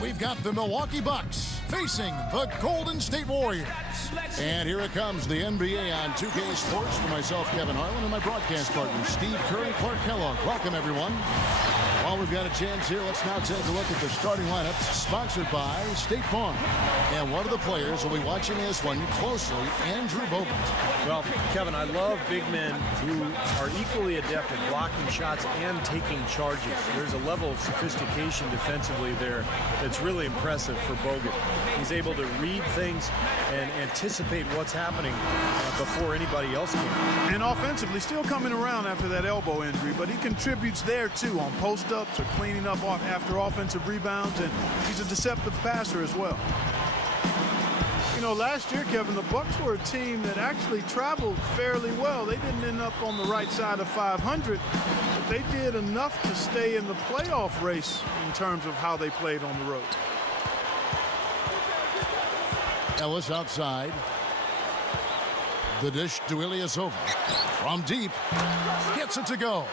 we've got the Milwaukee Bucks facing the Golden State Warriors. And here it comes, the NBA on 2K Sports for myself, Kevin Harlan, and my broadcast partners, Steve Kerr and Clark Kellogg. Welcome, everyone. While we've got a chance here, let's now take a look at the starting lineups, sponsored by State Farm. And one of the players will be watching this one closely, Andrew Bogut. Well, Kevin, I love big men who are equally adept at blocking shots and taking charges. There's a level of sophistication defensively there that's really impressive for Bogut. He's able to read things and anticipate what's happening before anybody else can. And offensively, still coming around after that elbow injury, but he contributes there too on post-ups or cleaning up after offensive rebounds, and he's a deceptive passer as well. You know, last year, Kevin, the Bucks were a team that actually traveled fairly well. They didn't end up on the right side of 500, but they did enough to stay in the playoff race in terms of how they played on the road. Ellis outside. The dish to Ilyasova. From deep. Gets it to go.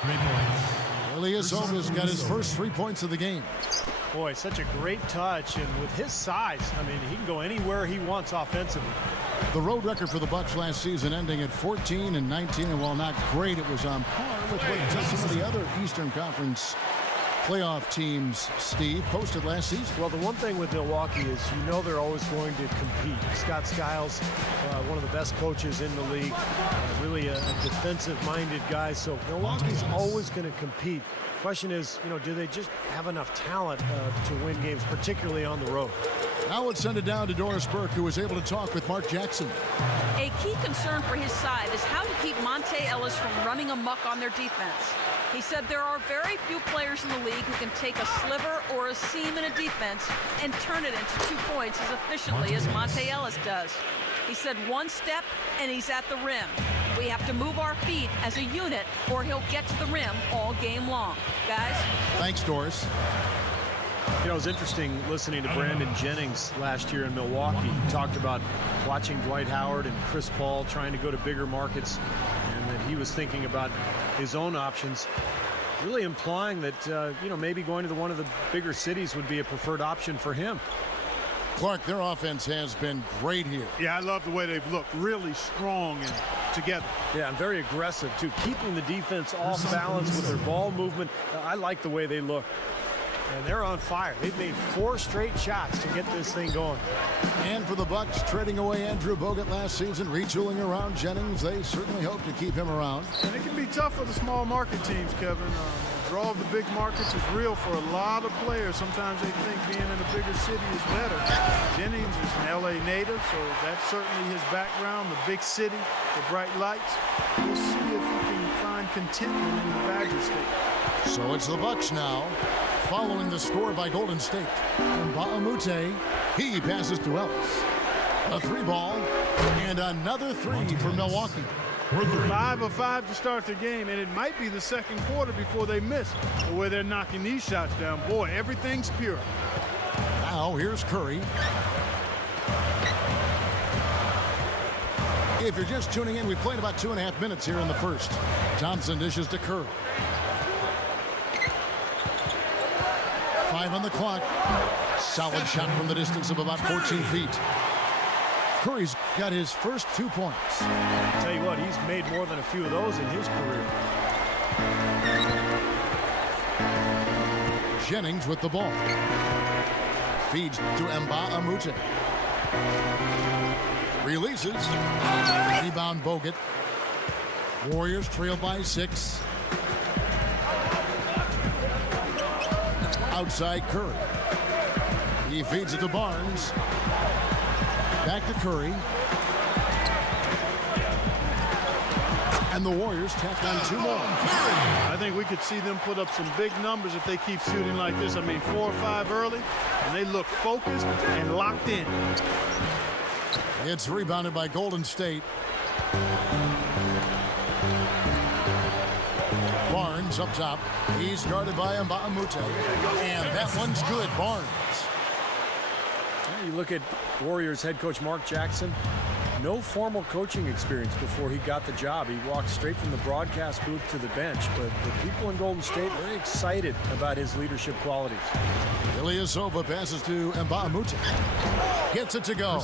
Ilyasova's got his first 3 points of the game. Boy, such a great touch, and with his size, I mean, he can go anywhere he wants offensively. The road record for the Bucks last season ending at 14-19, and while not great, it was on par with what some of the other Eastern Conference playoff teams, Steve, posted last season. Well, the one thing with Milwaukee is you know they're always going to compete. Scott Skiles, one of the best coaches in the league, really a defensive-minded guy, so Milwaukee's always going to compete. Question is, you know, do they just have enough talent to win games, particularly on the road? Now let's send it down to Doris Burke, who was able to talk with Mark Jackson. A key concern for his side is how to keep Monte Ellis from running amok on their defense. He said there are very few players in the league who can take a sliver or a seam in a defense and turn it into 2 points as efficiently as Monte Ellis does. He said one step and he's at the rim. We have to move our feet as a unit or he'll get to the rim all game long. Guys? Thanks, Doris. You know, it was interesting listening to Brandon Jennings last year in Milwaukee. He talked about watching Dwight Howard and Chris Paul trying to go to bigger markets, and that he was thinking about his own options, really implying that, you know, maybe going to one of the bigger cities would be a preferred option for him. Clark, their offense has been great here. Yeah, I love the way they've looked, really strong and together. Yeah, and very aggressive, too, keeping the defense off balance with their ball movement. I like the way they look. And they're on fire. They've made 4 straight shots to get this thing going. And for the Bucks, trading away Andrew Bogut last season, retooling around Jennings, they certainly hope to keep him around. And it can be tough for the small market teams, Kevin. The draw of the big markets is real for a lot of players. Sometimes they think being in a bigger city is better. Jennings is an LA native, so that's certainly his background, the big city, the bright lights. We'll see if he can find contentment in the Badger State. So it's the Bucks now, following the score by Golden State. And Ba'amute, he passes to Ellis. A 3-ball and another 3 for Milwaukee. 5 of 5 to start the game, and it might be the second quarter before they miss, where they're knocking these shots down. Boy, everything's pure. Now here's Curry. If you're just tuning in, we've played about 2.5 minutes here in the first. Thompson dishes to Curry. 5 on the clock. Solid shot from the distance of about 14 feet. Curry's got his first 2 points. I'll tell you what, he's made more than a few of those in his career. Jennings with the ball. Feeds to Mba'amute. Releases. Rebound Bogut. Warriors trail by 6. Outside Curry. He feeds it to Barnes. Back to Curry. And the Warriors tack on 2 more. I think we could see them put up some big numbers if they keep shooting like this. I mean, 4 or 5 early, and they look focused and locked in. It's rebounded by Golden State. Barnes up top. He's guarded by Mba'amute. And that one's good. Barnes. You look at Warriors head coach Mark Jackson. no formal coaching experience before he got the job. He walked straight from the broadcast booth to the bench, but the people in Golden State very excited about his leadership qualities. Ilyasova passes to Mbamute. Gets it to go.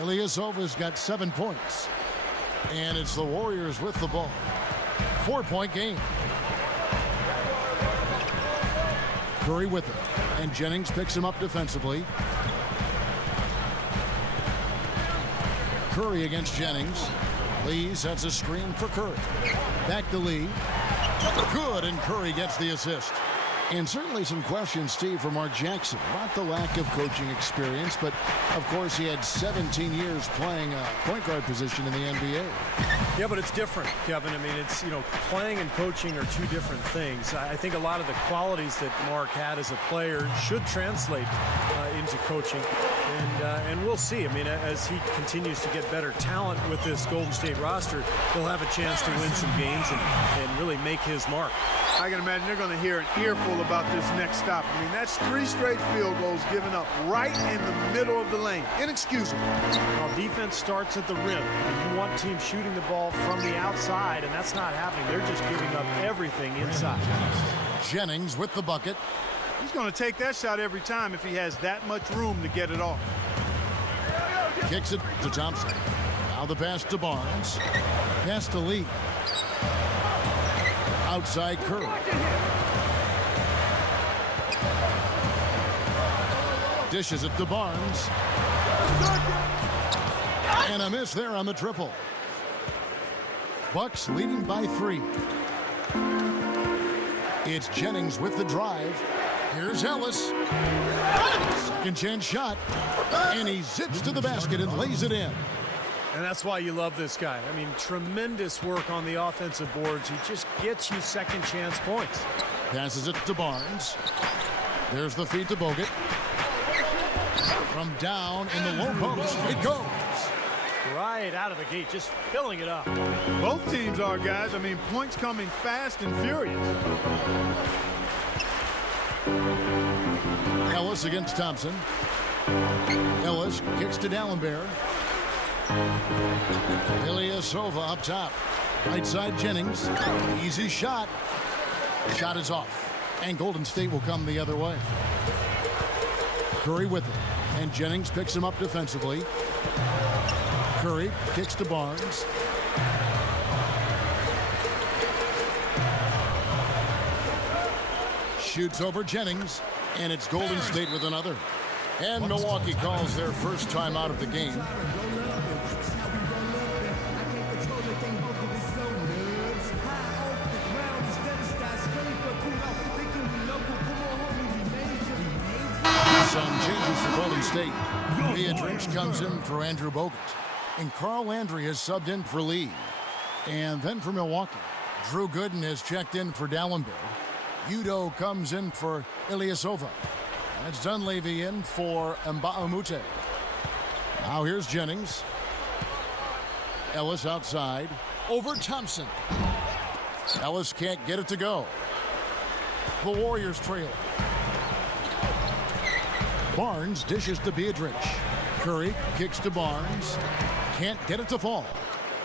Ilyasova's got 7 points. And it's the Warriors with the ball. 4-point game. Curry with it. And Jennings picks him up defensively. Curry against Jennings. Lee sets a screen for Curry. Back to Lee. Good, and Curry gets the assist. And certainly some questions, Steve, for Mark Jackson about the lack of coaching experience, but of course he had 17 years playing a point guard position in the NBA. Yeah, but it's different, Kevin. I mean, it's, playing and coaching are two different things. I think a lot of the qualities that Mark had as a player should translate into coaching, and we'll see. I mean, as he continues to get better talent with this Golden State roster, he'll have a chance to win some games and really make his mark. I can imagine they're going to hear an earful about this next stop. I mean, that's 3 straight field goals given up right in the middle of the lane. Inexcusable. Well, defense starts at the rim. You want teams shooting the ball from the outside, and that's not happening. They're just giving up everything inside. Jennings with the bucket. He's going to take that shot every time if he has that much room to get it off. Kicks it to Thompson. Now the pass to Barnes. Pass to Lee. Outside Curry. Dishes it to Barnes. And a miss there on the triple. Bucks leading by 3. It's Jennings with the drive. Here's Ellis. Second chance shot. And he zips to the basket and lays it in. And that's why you love this guy. I mean, tremendous work on the offensive boards. He just gets you second chance points. Passes it to Barnes. There's the feed to Bogut. From down in the low post, it goes. Right out of the gate, just filling it up. Both teams are, guys. I mean, points coming fast and furious. Ellis against Thompson. Ellis kicks to Dallenberg. Ilyasova up top. Right side Jennings. Easy shot. Shot is off. And Golden State will come the other way. Curry with it. And Jennings picks him up defensively. Curry kicks to Barnes. Shoots over Jennings. And it's Golden State with another. And Milwaukee calls their first time out of the game. Some changes for Golden State. Beatrice comes in for Andrew Bogut. And Carl Landry has subbed in for Lee. And then for Milwaukee, Drew Gooden has checked in for Dallenberg. Udo comes in for Ilyasova. And it's Dunleavy in for Mbamute. Now here's Jennings. Ellis outside. Over Thompson. Ellis can't get it to go. The Warriors trail. Barnes dishes to Beatrice. Curry kicks to Barnes. Can't get it to fall.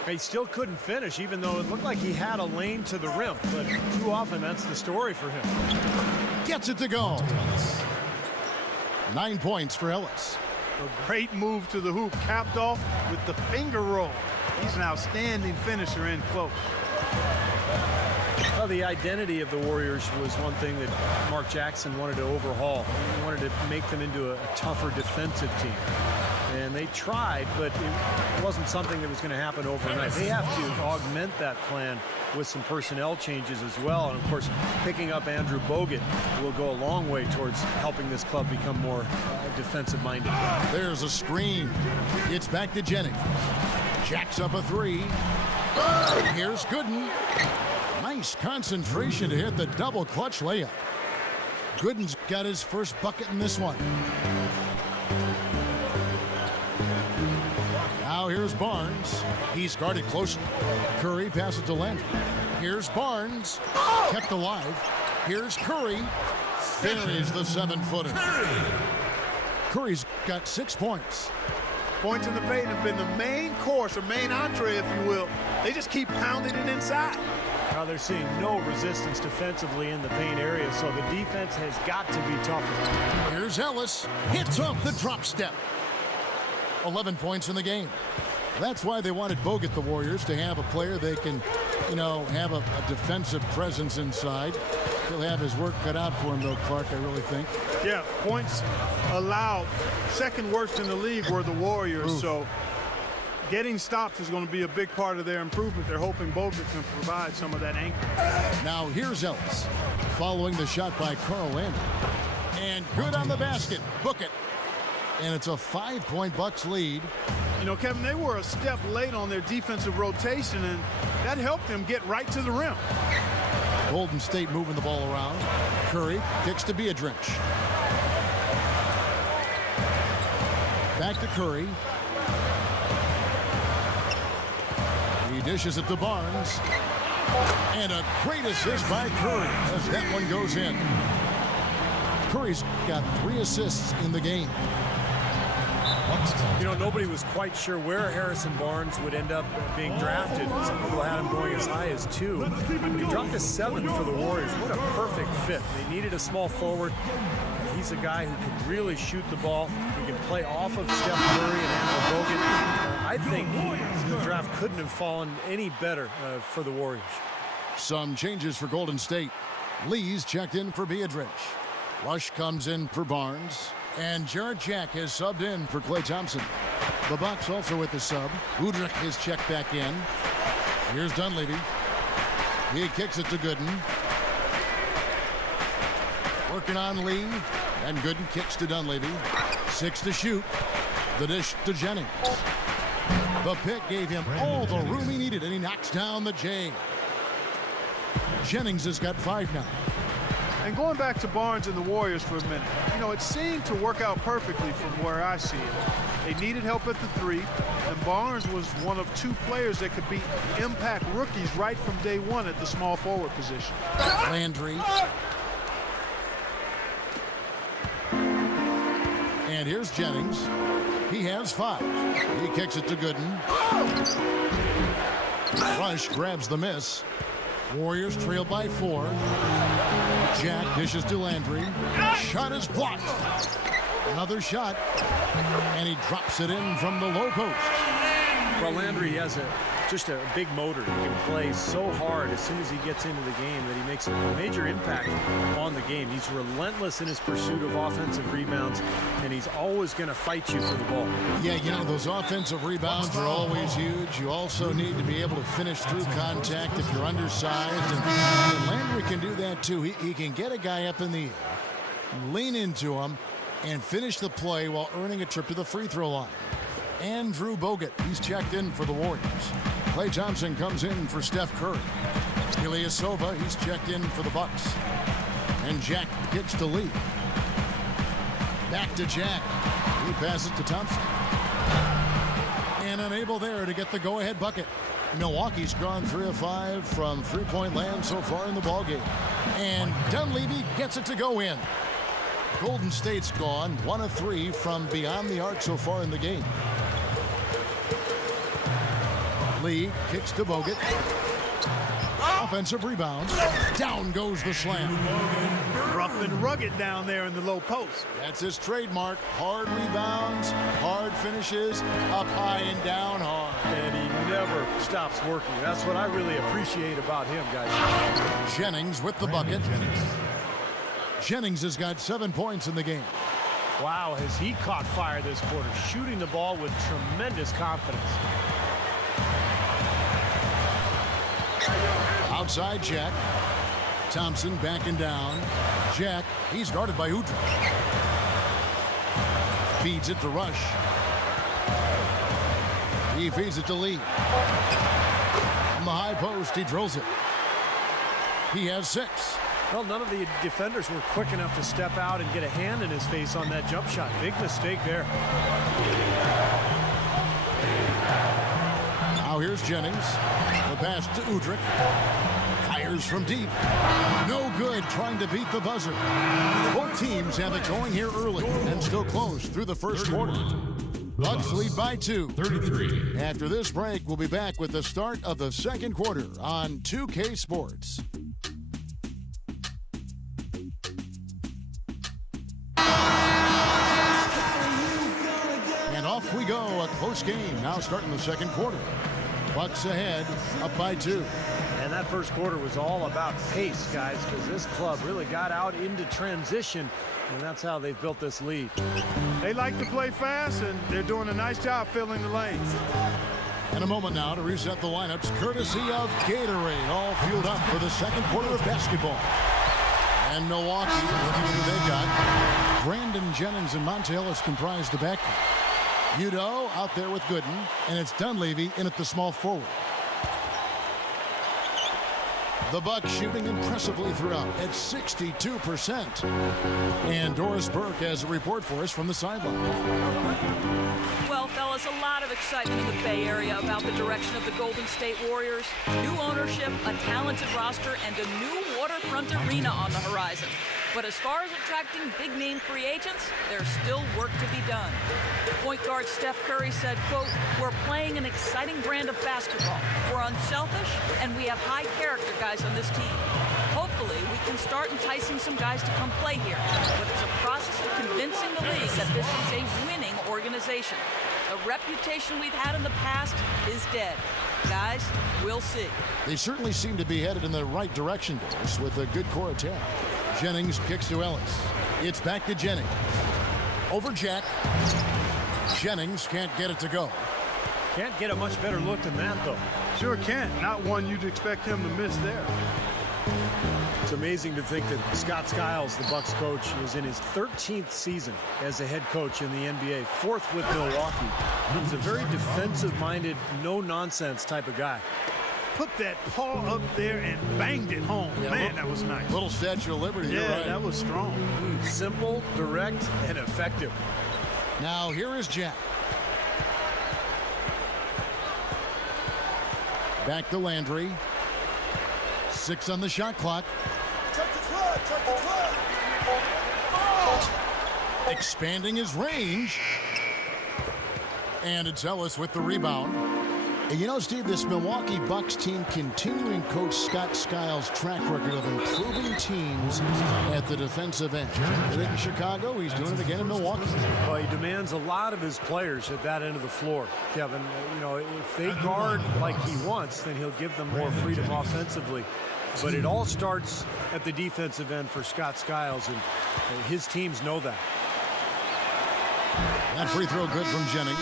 He still couldn't finish, even though it looked like he had a lane to the rim. But too often, that's the story for him. Gets it to go. 9 points for Ellis. A great move to the hoop, capped off with the finger roll. He's an outstanding finisher in close. Well, the identity of the Warriors was one thing that Mark Jackson wanted to overhaul. He wanted to make them into a tougher defensive team. And they tried, but it wasn't something that was going to happen overnight. They have to augment that plan with some personnel changes as well. And, of course, picking up Andrew Bogut will go a long way towards helping this club become more defensive-minded. There's a screen. It's back to Jennings. Jacks up a 3. Here's Gooden. Nice concentration to hit the double clutch layup. Gooden's got his first bucket in this one. Now here's Barnes. He's guarded closely. Curry passes to Landry. Here's Barnes. Kept alive. Here's Curry. There is the 7-footer. Curry's got 6 points. Points in the paint have been the main course, or main entree, if you will. They just keep pounding it inside. Now they're seeing no resistance defensively in the paint area, so the defense has got to be tougher. Here's Ellis. Hits off the drop step. 11 points in the game. That's why they wanted Bogut, the Warriors, to have a player they can, have a defensive presence inside. He'll have his work cut out for him, though, Clark, I really think. Yeah, points allowed. Second worst in the league were the Warriors, Oof. So getting stops is going to be a big part of their improvement. They're hoping Bogut can provide some of that anchor. Now here's Ellis, following the shot by Carl Landry. And good on the basket. Book it. And it's a 5-point Bucks lead. Kevin, they were a step late on their defensive rotation, and that helped them get right to the rim. Golden State moving the ball around. Curry kicks to Beadrich. Back to Curry. He dishes it to Barnes. And a great assist by Curry as that one goes in. Curry's got 3 assists in the game. Nobody was quite sure where Harrison Barnes would end up being drafted. Some people had him going as high as 2. He dropped to 7 for the Warriors. What a perfect fit. They needed a small forward. He's a guy who can really shoot the ball. He can play off of Steph Curry and Andrew Bogut. I think the draft couldn't have fallen any better for the Warriors. Some changes for Golden State. Lee's checked in for Beadrich. Rush comes in for Barnes. And Jarrett Jack has subbed in for Klay Thompson. The Bucks also with the sub. Udrich is checked back in. Here's Dunleavy. He kicks it to Gooden. Working on Lee. And Gooden kicks to Dunleavy. 6 to shoot. The dish to Jennings. The pick gave him all the room he needed, and he knocks down the J. Jennings has got 5 now. And going back to Barnes and the Warriors for a minute, it seemed to work out perfectly from where I see it. They needed help at the 3, and Barnes was one of 2 players that could be impact rookies right from day 1 at the small forward position. Landry. And here's Jennings. He has 5. He kicks it to Gooden. Rush grabs the miss. Warriors trail by 4. Jack dishes to Landry. Shot is blocked. Another shot. And he drops it in from the low post. Well, Landry has just a big motor. He can play so hard as soon as he gets into the game that he makes a major impact on the game. He's relentless in his pursuit of offensive rebounds, and he's always going to fight you for the ball. Yeah, those offensive rebounds are always huge. You also need to be able to finish through contact if you're undersized. And Landry can do that too. He can get a guy up in the air, lean into him, and finish the play while earning a trip to the free throw line. Andrew Bogut, he's checked in for the Warriors. Klay Thompson comes in for Steph Curry. Ilyasova, he's checked in for the Bucks. And Jack kicks to Lee. Back to Jack. He passes to Thompson. And unable there to get the go-ahead bucket. Milwaukee's gone 3 of 5 from three-point land so far in the ballgame. And Dunleavy gets it to go in. Golden State's gone 1 of 3 from beyond the arc so far in the game. Lee kicks to Bogut. Offensive rebound. Down goes the slam. Rough and rugged down there in the low post. That's his trademark. Hard rebounds, hard finishes, up high and down hard. And he never stops working. That's what I really appreciate about him, guys. Jennings with the bucket. Jennings has got 7 points in the game. Wow, has he caught fire this quarter, shooting the ball with tremendous confidence. Outside Jack. Thompson backing down. Jack, he's guarded by Udrich. Feeds it to Rush. He feeds it to Lee. From the high post, he drills it. He has 6. Well, none of the defenders were quick enough to step out and get a hand in his face on that jump shot. Big mistake there. Now here's Jennings. The pass to Udrich. Fires from deep. No good trying to beat the buzzer. Both teams have it going here early and still close through the first quarter. Bucks lead by 2. 33. After this break, we'll be back with the start of the second quarter on 2K Sports. And off we go, a close game now starting the second quarter. Bucks ahead, up by 2. And that first quarter was all about pace, guys, because this club really got out into transition, and that's how they've built this lead. They like to play fast, and they're doing a nice job filling the lanes. In a moment now to reset the lineups, courtesy of Gatorade, all fueled up for the second quarter of basketball. And Milwaukee, looking at who they've got. Brandon Jennings and Monte Ellis comprise the backcourt. Udo out there with Gooden, and it's Dunleavy in at the small forward. The Bucks shooting impressively throughout at 62%. And Doris Burke has a report for us from the sideline. Well, fellas, a lot of excitement in the Bay Area about the direction of the Golden State Warriors. New ownership, a talented roster, and a new waterfront arena on the horizon. But as far as attracting big-name free agents, there's still work to be done. Point guard Steph Curry said, quote, "We're playing an exciting brand of basketball. We're unselfish, and we have high character guys on this team. Hopefully, we can start enticing some guys to come play here. But it's a process of convincing the league that this is a winning organization. The reputation we've had in the past is dead. Guys, we'll see." They certainly seem to be headed in the right direction, Doris, with a good core attack. Jennings kicks to Ellis. It's back to Jennings. Over Jack. Jennings can't get it to go. Can't get a much better look than that, though. Sure can't. Not one you'd expect him to miss there. It's amazing to think that Scott Skiles, the Bucks coach, is in his 13th season as a head coach in the NBA, 4th with Milwaukee. He's a very defensive-minded, no-nonsense type of guy. Put that paw up there and banged it home. Yeah, Man, that was nice. Little Statue of Liberty. Yeah, You're right. that was strong. Simple, direct, and effective. Now here is Jack. Back to Landry. 6 on the shot clock. Check the clock. Expanding his range. And it's Ellis with the rebound. And you know, Steve, this Milwaukee Bucks team continuing Coach Scott Skiles' track record of improving teams at the defensive end. He did it in Chicago. He's doing it again in Milwaukee. Well, he demands a lot of his players at that end of the floor, Kevin. You know, if they guard like he wants, then he'll give them more freedom offensively. But it all starts at the defensive end for Scott Skiles, and his teams know that. That free throw good from Jennings.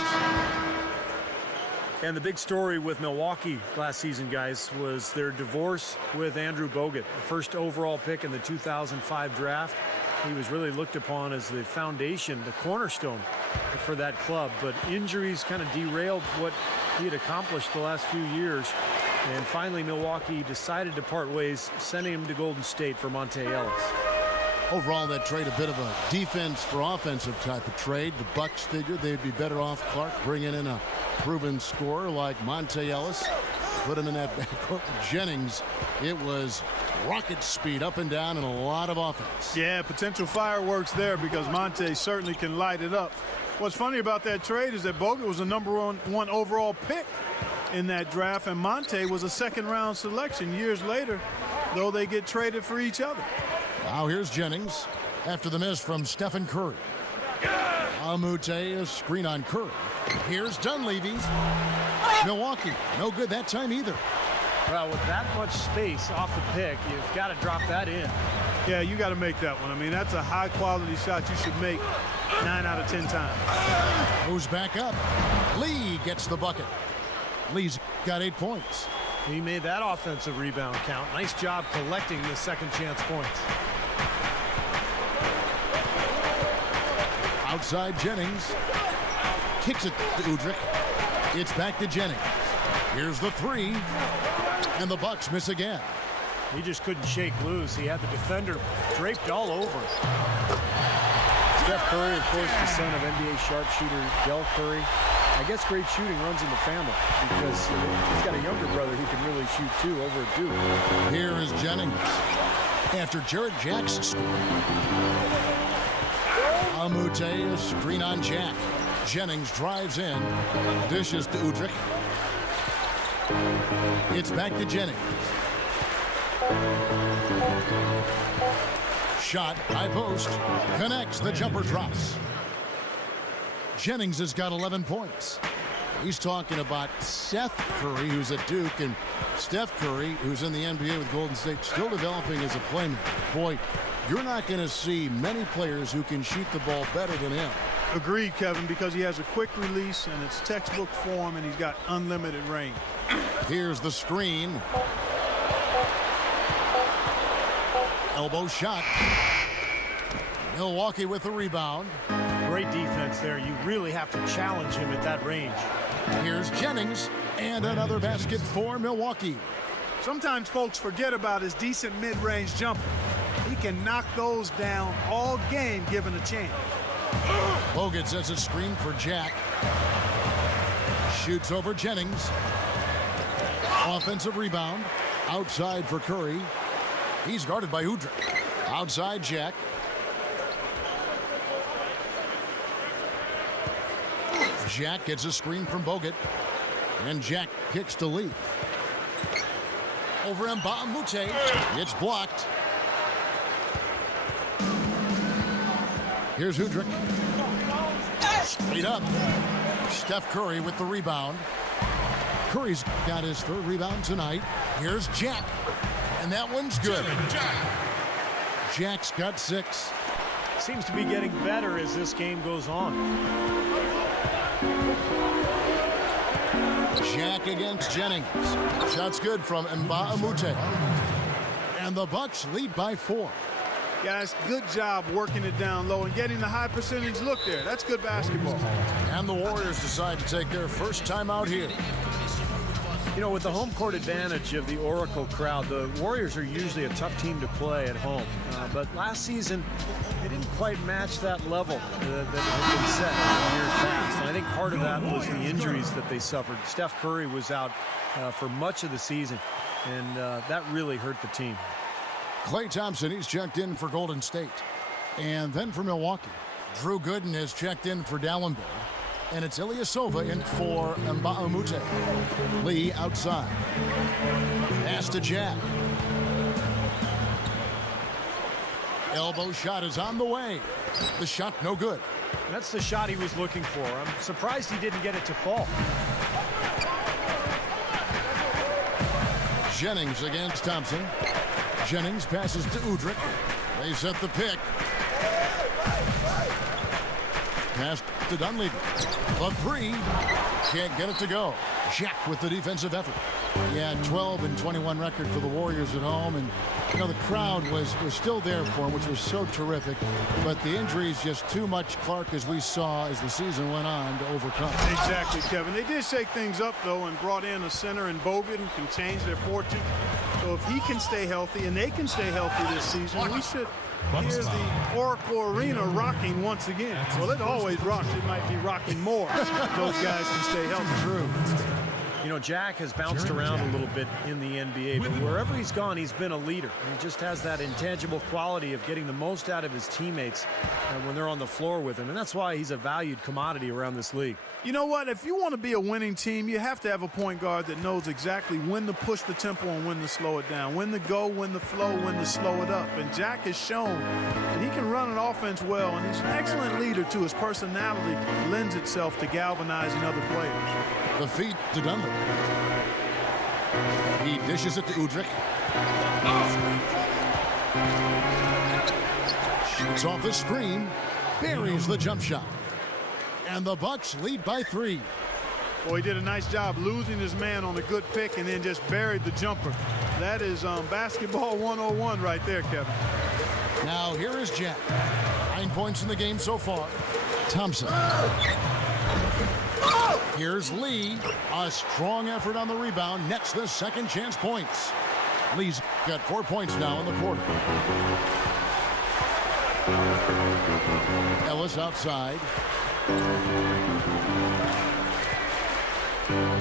And the big story with Milwaukee last season, guys, was their divorce with Andrew Bogut, the first overall pick in the 2005 draft. He was really looked upon as the foundation, the cornerstone for that club. But injuries kind of derailed what he had accomplished the last few years. And finally, Milwaukee decided to part ways, sending him to Golden State for Monte Ellis. Overall, that trade a bit of a defense for offensive type of trade. The Bucks figured they'd be better off Clark bringing in a proven scorer like Monte Ellis. Put him in that backcourt with Jennings. It was rocket speed up and down and a lot of offense. Yeah, potential fireworks there because Monte certainly can light it up. What's funny about that trade is that Bogut was the #1 overall pick in that draft, and Monte was a second-round selection years later, though they get traded for each other. Now here's Jennings after the miss from Stephen Curry. Amute, a screen on Curry. Here's Dunleavy. Milwaukee, no good that time either. Well, with that much space off the pick, you've got to drop that in. Yeah, you got to make that one. I mean, that's a high-quality shot you should make 9 out of 10 times. Goes back up. Lee gets the bucket. Lee's got 8 points. He made that offensive rebound count. Nice job collecting the second chance points. Outside Jennings. Kicks it to Udrich. It's back to Jennings. Here's the three. And the Bucks miss again. He just couldn't shake loose. He had the defender draped all over him. Steph Curry, of course, the son of NBA sharpshooter Del Curry. I guess great shooting runs in the family because he's got a younger brother who can really shoot too over at Duke. Here is Jennings after Jarrett Jackson scored. Amute, a screen on Jack. Jennings drives in. Dishes to Udrich. It's back to Jennings. Shot, high post. Connects, the jumper drops. Jennings has got 11 points. He's talking about Seth Curry, who's at Duke, and Steph Curry, who's in the NBA with Golden State, still developing as a playmaker. Boy, you're not going to see many players who can shoot the ball better than him. Agreed, Kevin, because he has a quick release and it's textbook form, and he's got unlimited range. Here's the screen. Elbow shot. Milwaukee with the rebound. Great defense there. You really have to challenge him at that range. Here's Jennings, and another basket for Milwaukee. Sometimes folks forget about his decent mid-range jumper. He can knock those down all game given a chance. Bogut sets a screen for Jack. Shoots over Jennings. Offensive rebound. Outside for Curry. He's guarded by Udrich. Outside Jack. Jack gets a screen from Bogut. And Jack kicks to Lee. Over Mbamute. It's blocked. Here's Udrich. Straight up. Steph Curry with the rebound. Curry's got his third rebound tonight. Here's Jack. And that one's good. Jack's got 6. Seems to be getting better as this game goes on. Jack against Jennings. Shot's good from Mbamute. And the Bucks lead by 4. Guys, good job working it down low and getting the high percentage look there. That's good basketball. And the Warriors decide to take their first time out here. You know, with the home court advantage of the Oracle crowd, the Warriors are usually a tough team to play at home. But last season, they didn't quite match that level that had been set in years past. And I think part of that was the injuries that they suffered. Steph Curry was out for much of the season, and that really hurt the team. Klay Thompson, he's checked in for Golden State. And then for Milwaukee, Drew Gooden has checked in for Dallenberg. And it's Ilyasova in for Mbamute. Lee outside. Pass to Jack. Elbow shot is on the way. The shot no good. That's the shot he was looking for. I'm surprised he didn't get it to fall. Jennings against Thompson. Jennings passes to Udrich. They set the pick. Pass to Dunleavy. The 3. Can't get it to go. Jack with the defensive effort. He had 12 and 21 record for the Warriors at home, and you know the crowd was still there for him, which was so terrific. But the injuries just too much, Clark, as we saw as the season went on, to overcome. Exactly, Kevin. They did shake things up though and brought in a center in Bogut who can change their fortune. So if he can stay healthy and they can stay healthy this season, we should hear the Oracle Arena rocking once again. Well, it always rocks. It might be rocking more. Those guys can stay healthy. True. You know, Jack has bounced around a little bit in the NBA, but wherever he's gone, he's been a leader. He just has that intangible quality of getting the most out of his teammates when they're on the floor with him, and that's why he's a valued commodity around this league. You know what? If you want to be a winning team, you have to have a point guard that knows exactly when to push the tempo and when to slow it down, when to go, when to flow, when to slow it up. And Jack has shown that he can run an offense well, and he's an excellent leader, too. His personality lends itself to galvanizing other players. The feed to Dunleavy. He dishes it to Udrich. Shoots off the screen. Buries the jump shot. And the Bucks lead by 3. Boy, he did a nice job losing his man on a good pick and then just buried the jumper. That is basketball 101 right there, Kevin. Now here is Jack. 9 points in the game so far. Thompson. Here's Lee. A strong effort on the rebound. Nets the second chance points. Lee's got 4 points now in the quarter. Ellis outside.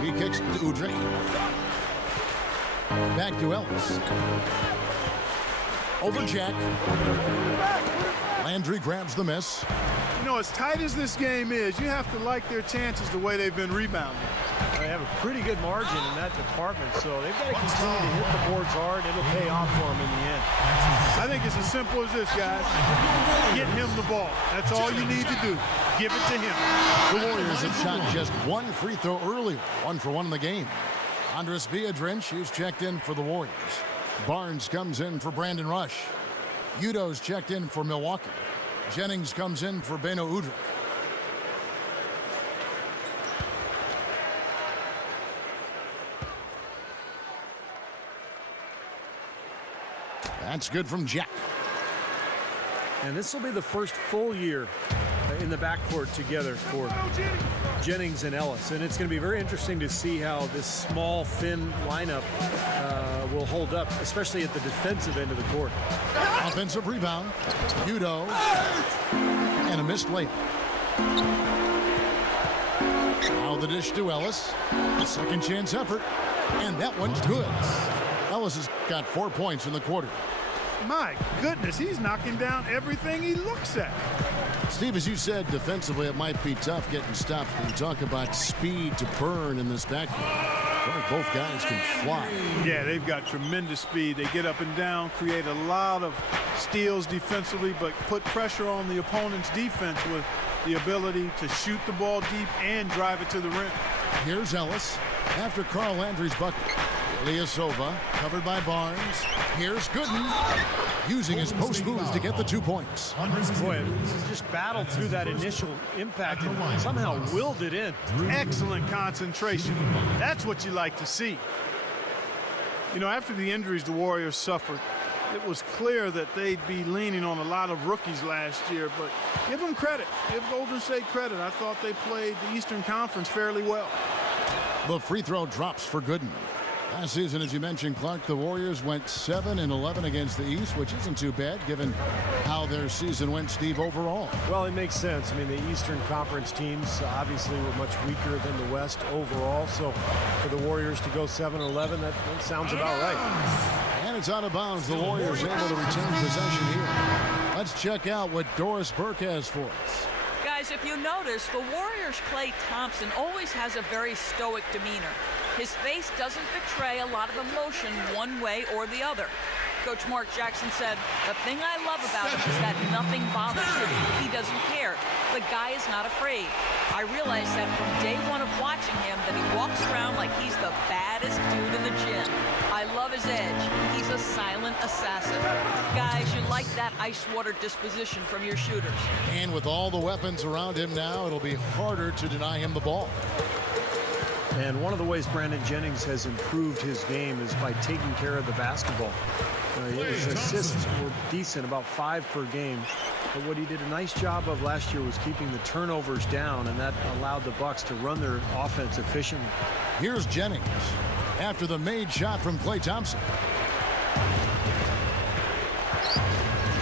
He kicks to Udrich. Back to Ellis. Over Jack. Landry grabs the miss. You know, as tight as this game is, you have to like their chances the way they've been rebounding. They have a pretty good margin in that department, so they've got to continue to hit the boards hard. It'll pay off for them in the end. I think it's as simple as this, guys. Get him the ball. That's all you need to do. Give it to him. The Warriors have shot just one free throw earlier, 1 for 1 in the game. Andres Biedrins, who's checked in for the Warriors. Barnes comes in for Brandon Rush. Udo's checked in for Milwaukee. Jennings comes in for Beno Udrih. That's good from Jack. And this will be the first full year in the backcourt together for Jennings and Ellis. And it's going to be very interesting to see how this small, thin lineup will hold up, especially at the defensive end of the court. Offensive rebound. Udo. And a missed layup. Now the dish to Ellis. A second chance effort. And that one's good. Ellis has got 4 points in the quarter. My goodness, he's knocking down everything he looks at. Steve, as you said, defensively it might be tough getting stopped. When you talk about speed to burn in this backcourt, both guys can fly. Yeah, they've got tremendous speed. They get up and down, create a lot of steals defensively, but put pressure on the opponent's defense with the ability to shoot the ball deep and drive it to the rim. Here's Ellis after Carl Landry's bucket. Ilyasova covered by Barnes. Here's Gooden using his post moves to get the 2 points. Boy, just battled through that initial impact and somehow willed it in. Excellent concentration. That's what you like to see. You know, after the injuries the Warriors suffered, it was clear that they'd be leaning on a lot of rookies last year, but give them credit. Give Golden State credit. I thought they played the Eastern Conference fairly well. The free throw drops for Gooden. Last season, as you mentioned, Clark, the Warriors went 7-11 against the East, which isn't too bad given how their season went, Steve, overall. Well, it makes sense. I mean, the Eastern Conference teams obviously were much weaker than the West overall, so for the Warriors to go 7-11, that sounds about right. And it's out of bounds. The Warriors able to retain possession here. Let's check out what Doris Burke has for us. Guys, if you notice, the Warriors' Klay Thompson always has a very stoic demeanor. His face doesn't betray a lot of emotion one way or the other. Coach Mark Jackson said, the thing I love about him is that nothing bothers him. He doesn't care. The guy is not afraid. I realized that from day one of watching him that he walks around like he's the baddest dude in the gym. I love his edge. He's a silent assassin. Guys, you like that ice water disposition from your shooters. And with all the weapons around him now, it'll be harder to deny him the ball. And one of the ways Brandon Jennings has improved his game is by taking care of the basketball. His assists were decent, about 5 per game. But what he did a nice job of last year was keeping the turnovers down, and that allowed the Bucks to run their offense efficiently. Here's Jennings after the made shot from Klay Thompson.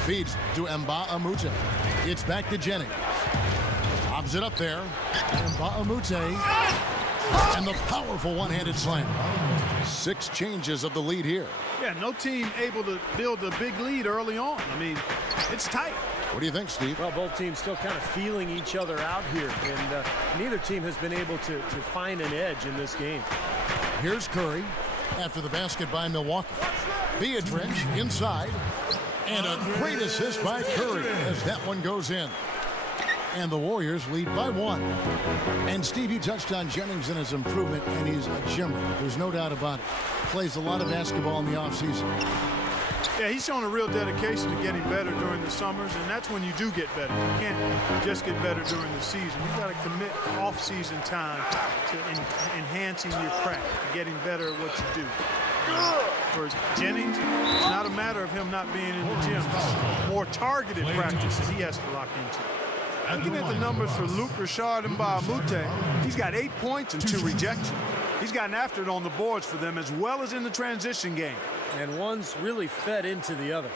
Feeds to Mbah-a-Moute. It's back to Jennings. Lobs it up there. Mbah-a-Moute. And the powerful one-handed slam. 6 changes of the lead here. Yeah, no team able to build a big lead early on. I mean, it's tight. What do you think, Steve? Well, both teams still kind of feeling each other out here, and neither team has been able to find an edge in this game. Here's Curry after the basket by Milwaukee. Biedrins inside, and a great assist by Curry as that one goes in. And the Warriors lead by 1. And Steve, you touched on Jennings and his improvement, and he's a gymmer. There's no doubt about it. Plays a lot of basketball in the offseason. Yeah, he's shown a real dedication to getting better during the summers, and that's when you do get better. You can't just get better during the season. You've got to commit off-season time to enhancing your craft, to getting better at what you do. For Jennings, it's not a matter of him not being in the gym. It's more targeted practice that he has to lock into. Looking at the numbers for Luke Richard and Mbah-a-Moute, he's got 8 points and 2 rejections. He's gotten after it on the boards for them as well as in the transition game. And one's really fed into the other.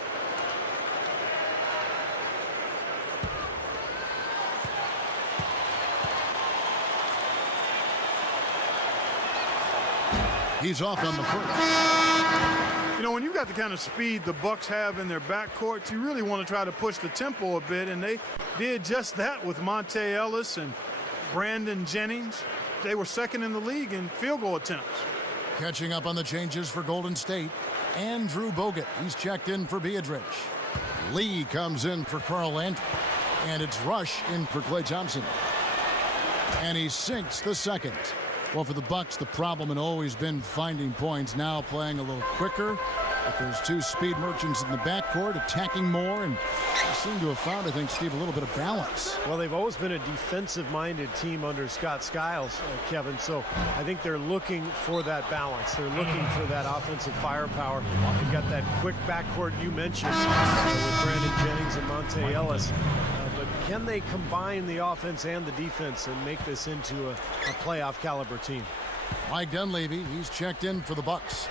He's off on the first. You know, when you've got the kind of speed the Bucks have in their backcourt, you really want to try to push the tempo a bit, and they did just that with Monta Ellis and Brandon Jennings. They were second in the league in field goal attempts. Catching up on the changes for Golden State, Andrew Bogut. He's checked in for Biedrich. Lee comes in for Carl Landry. And it's Rush in for Klay Thompson. And he sinks the second. Well, for the Bucks, the problem had always been finding points. Now playing a little quicker. But there's two speed merchants in the backcourt attacking more, and they seem to have found, I think, Steve, a little bit of balance. Well, they've always been a defensive-minded team under Scott Skiles, Kevin, so I think they're looking for that balance. They're looking for that offensive firepower. They've got that quick backcourt you mentioned with Brandon Jennings and Monta Ellis. But can they combine the offense and the defense and make this into a playoff caliber team? Mike Dunleavy, he's checked in for the Bucks.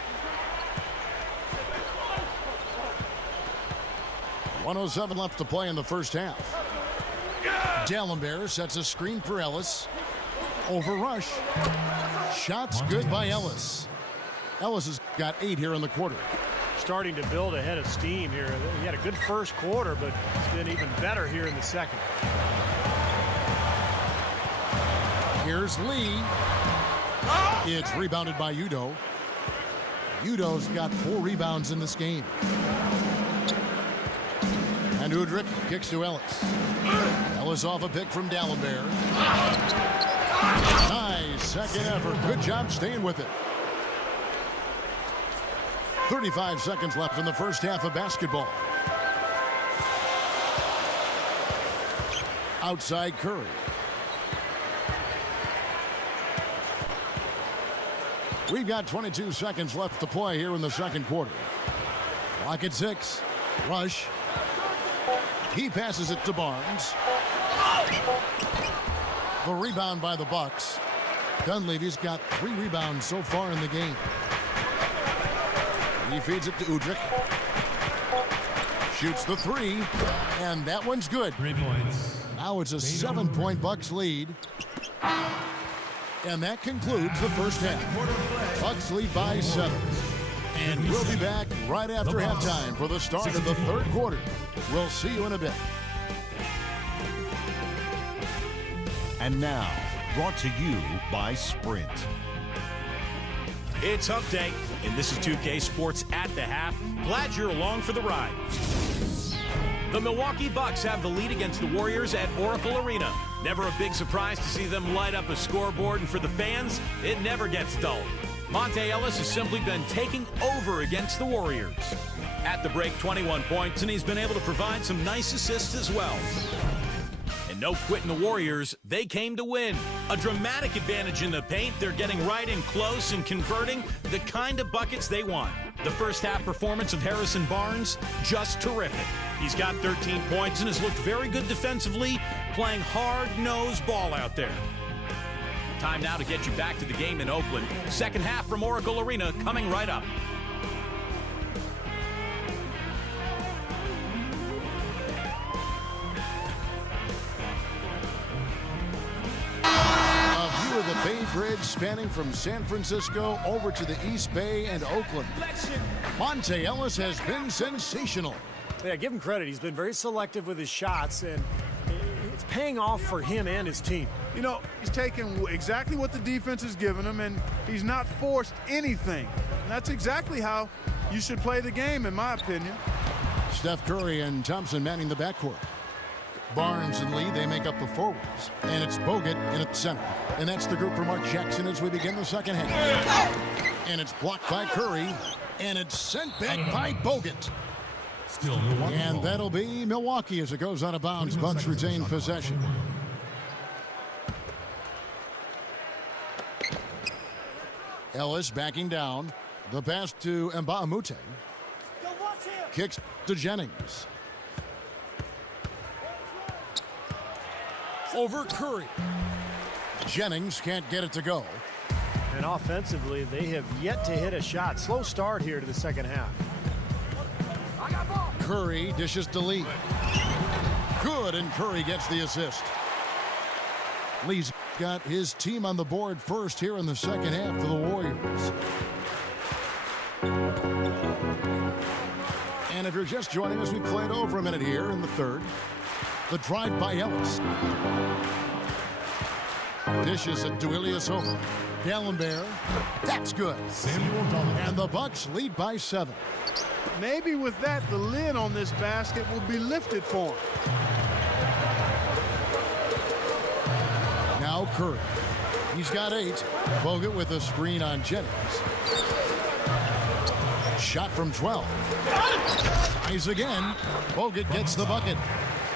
1:07 left to play in the first half. Dallenberg sets a screen for Ellis. Over Rush. Shots good by Ellis. Ellis has got 8 here in the quarter. Starting to build a head of steam here. He had a good first quarter, but it's been even better here in the second. Here's Lee. It's rebounded by Udoh. Udoh's got 4 rebounds in this game. And Udrich kicks to Ellis. Ellis off a pick from Dallenberg. Nice second effort. Good job staying with it. 35 seconds left in the first half of basketball. Outside Curry. We've got 22 seconds left to play here in the second quarter. Clock at 6. Rush. He passes it to Barnes. The rebound by the Bucks. Dunleavy's got 3 rebounds so far in the game. He feeds it to Udrich. Shoots the 3, and that one's good. 3 points. Now it's a 7-point Bucks lead. And that concludes the first half. Bucks lead by 7. And we'll be back right after halftime for the start of the third quarter. We'll see you in a bit. And now, brought to you by Sprint. It's Hump Day, and this is 2K Sports at the half. Glad you're along for the ride. The Milwaukee Bucks have the lead against the Warriors at Oracle Arena. Never a big surprise to see them light up a scoreboard, and for the fans, it never gets dull. Monta Ellis has simply been taking over against the Warriors. At the break, 21 points, and he's been able to provide some nice assists as well. And no quitting the Warriors, they came to win. A dramatic advantage in the paint. They're getting right in close and converting the kind of buckets they want. The first half performance of Harrison Barnes, just terrific. He's got 13 points and has looked very good defensively, playing hard-nosed ball out there. Time now to get you back to the game in Oakland. Second half from Oracle Arena coming right up. A view of the Bay Bridge spanning from San Francisco over to the East Bay and Oakland. Monta Ellis has been sensational. Yeah, give him credit. He's been very selective with his shots, and it's paying off for him and his team. You know, he's taken exactly what the defense has given him, and he's not forced anything. And that's exactly how you should play the game, in my opinion. Steph Curry and Thompson manning the backcourt. Barnes and Lee, they make up the forwards. And it's Bogut in at center. And that's the group for Mark Jackson as we begin the second half. And it's blocked by Curry. And it's sent back by Bogut. Still Milwaukee. And that'll be Milwaukee as it goes out of bounds. Bucks retain possession. Ellis backing down. The pass to Mbamute. Kicks to Jennings. Over Curry. Jennings can't get it to go. And offensively, they have yet to hit a shot. Slow start here to the second half. Curry dishes to Lee. Good, and Curry gets the assist. Lee's got his team on the board first here in the second half for the Warriors. And if you're just joining us, we played over a minute here in the third. The drive by Ellis. Dishes it to Ilyasova. Gallenberg. That's good. Samuel Dolan. And the Bucks lead by 7. Maybe with that, the lid on this basket will be lifted for him. Now Curry. He's got 8. Bogut with a screen on Jennings. Shot from 12. Tries again. Bogut gets the bucket.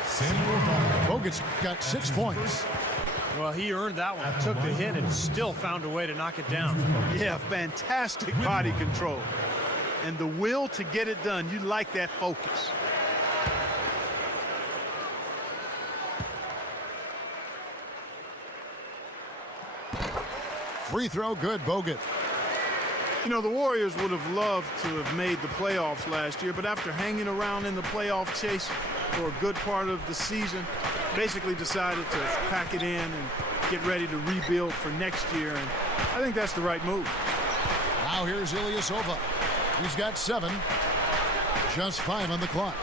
Samuel Dolan. Bogut's got 6 points. Well, he earned that one. Took the hit and still found a way to knock it down. Yeah, fantastic body control. And the will to get it done. You like that focus. Free throw good, Bogut. You know, the Warriors would have loved to have made the playoffs last year, but after hanging around in the playoff chase for a good part of the season, basically decided to pack it in and get ready to rebuild for next year, and I think that's the right move. Now here's Ilyasova. He's got 7. Just 5 on the clock.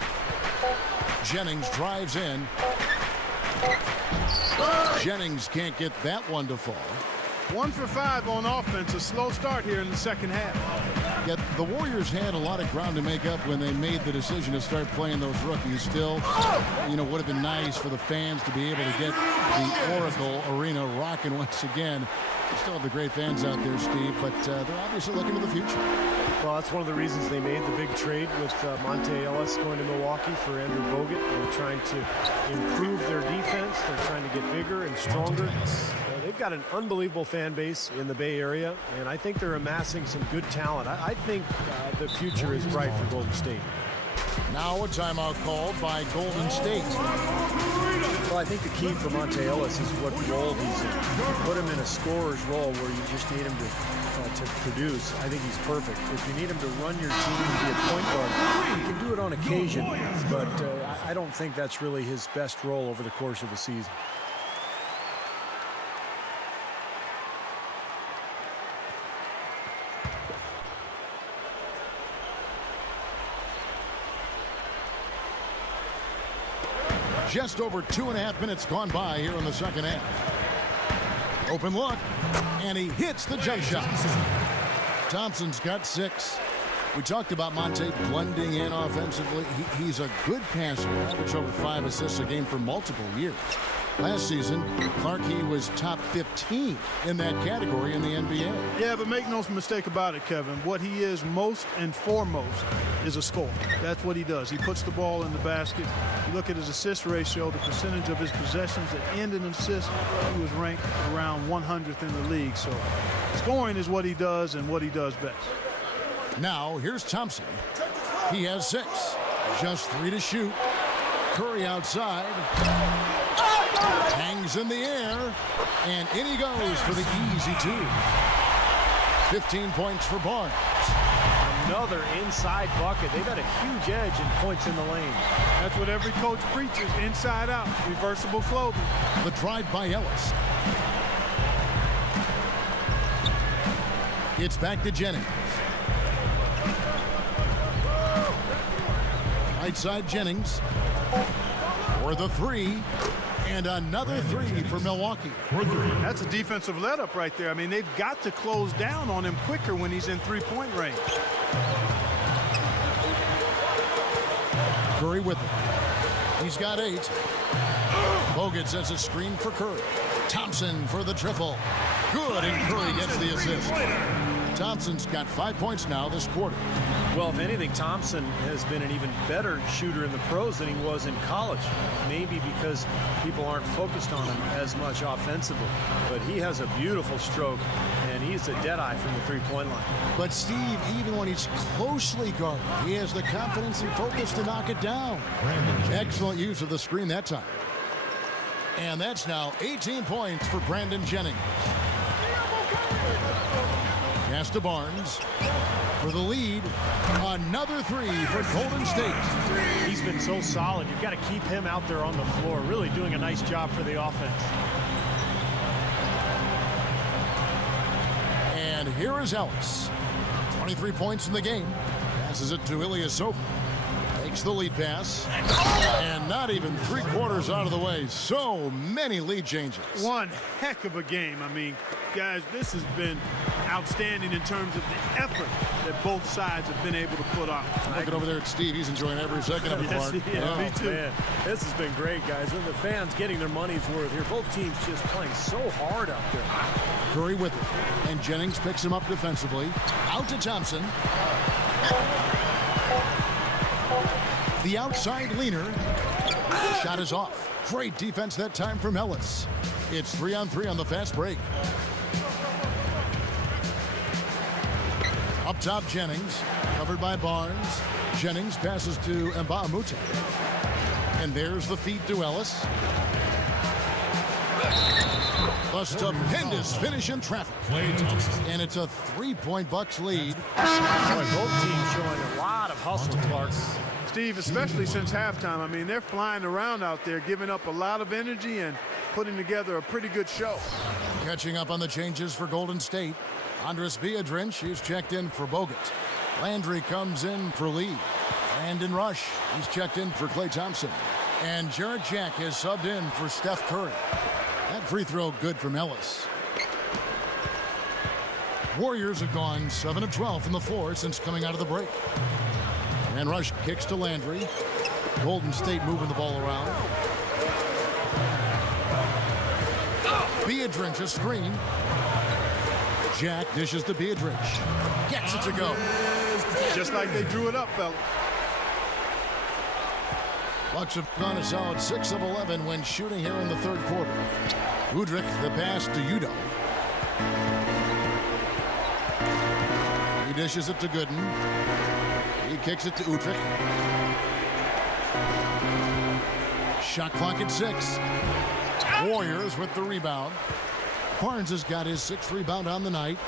Jennings drives in. Jennings can't get that one to fall. 1 for 5 on offense. A slow start here in the second half. Yet the Warriors had a lot of ground to make up when they made the decision to start playing those rookies. Still, you know, would have been nice for the fans to be able to get the Oracle Arena rocking once again. We still have the great fans out there, Steve, but they're obviously looking to the future. Well, that's one of the reasons they made the big trade with Monte Ellis going to Milwaukee for Andrew Bogut. They're trying to improve their defense. They're trying to get bigger and stronger. They've got an unbelievable fan base in the Bay Area, and I think they're amassing some good talent. I think the future is bright for Golden State. Now a timeout called by Golden State. Well, I think the key for Monte Ellis is what role he's in. If you put him in a scorer's role where you just need him to produce, I think he's perfect. If you need him to run your team and be a point guard, he can do it on occasion, but I don't think that's really his best role over the course of the season. Just over 2.5 minutes gone by here in the second half. Open look, and he hits the jump shot. Thompson's got 6. We talked about Monte blending in offensively. He's a good passer, averaged over 5 assists a game for multiple years. Last season, Clarkey was top 15 in that category in the NBA. Yeah, but make no mistake about it, Kevin. What he is most and foremost is a scorer. That's what he does. He puts the ball in the basket. You look at his assist ratio, the percentage of his possessions that end in an assist, he was ranked around 100th in the league. So scoring is what he does and what he does best. Now, here's Thompson. He has 6. Just 3 to shoot. Curry outside. Hangs in the air. And in he goes for the easy 2. 15 points for Barnes. Another inside bucket. They've got a huge edge in points in the lane. That's what every coach preaches, inside out, reversible clothing. The drive by Ellis. It's back to Jennings. Right side Jennings for the 3. And another 3 for Milwaukee. That's a defensive let-up right there. I mean, they've got to close down on him quicker when he's in three-point range. Curry with it. He's got 8. Bogut sets a screen for Curry. Thompson for the triple. Good, and Curry gets the assist. Thompson's got 5 points now this quarter. Well, if anything, Thompson has been an even better shooter in the pros than he was in college. Maybe because people aren't focused on him as much offensively. But he has a beautiful stroke, and he's a deadeye from the three-point line. But, Steve, even when he's closely guarded, he has the confidence and focus to knock it down. Excellent use of the screen that time. And that's now 18 points for Brandon Jennings. Pass to Barnes for the lead. Another 3 for Golden State. He's been so solid. You've got to keep him out there on the floor, really doing a nice job for the offense. And here is Ellis. 23 points in the game. Passes it to Ilyasova. takes the lead pass. And not even 3/4 out of the way. So many lead changes. One heck of a game. I mean, guys, this has been outstanding in terms of the effort that both sides have been able to put on. Looking over there at Steve. He's enjoying every second of it, Clark. Yeah, me too. Man, this has been great, guys. And the fans getting their money's worth here. Both teams just playing so hard out there. Curry with it. And Jennings picks him up defensively. Out to Thompson. The outside leaner. Shot is off. Great defense that time from Ellis. It's 3-on-3 on the fast break. Up top, Jennings. Covered by Barnes. Jennings passes to Mbamute. And there's the feed to Ellis. A stupendous finish in traffic. And it's a 3-point Bucks lead. Boy, both teams showing a lot of hustle, Clark. Steve, especially since halftime, I mean, they're flying around out there, giving up a lot of energy and putting together a pretty good show. Catching up on the changes for Golden State. Andres Biedrins, he's checked in for Bogut. Landry comes in for Lee. Brandon Rush, he's checked in for Klay Thompson. And Jarrett Jack is subbed in for Steph Curry. That free throw good from Ellis. Warriors have gone 7 of 12 from the floor since coming out of the break. And Rush kicks to Landry. Golden State moving the ball around. Biedrins a screen. Jack dishes to Biedrins. Gets it to go. Just like they drew it up, fella. Bucks have gone a solid 6 of 11 when shooting here in the third quarter. Udrich the pass to Udo. He dishes it to Gooden. He kicks it to Udrich. Shot clock at 6. Warriors with the rebound. Barnes has got his 6th rebound on the night.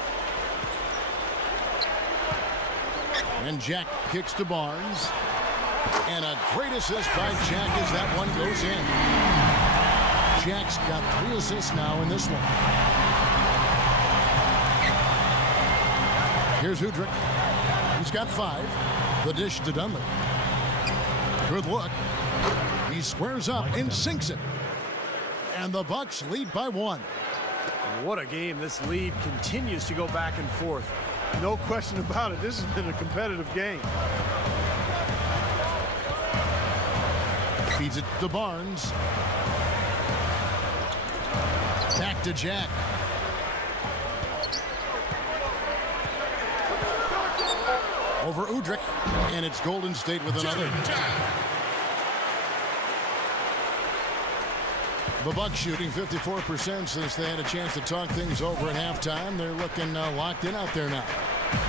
And Jack kicks to Barnes. And a great assist by Jack as that one goes in. Jack's got 3 assists now in this one. Here's Udrich. He's got 5. The dish to Dunley. Good look. He squares up and sinks it. And the Bucks lead by 1. What a game. This lead continues to go back and forth. No question about it. This has been a competitive game. Feeds it to Barnes. Back to Jack. Over Udrich. And it's Golden State with another. The Bucks shooting 54% since they had a chance to talk things over at halftime. They're looking locked in out there now.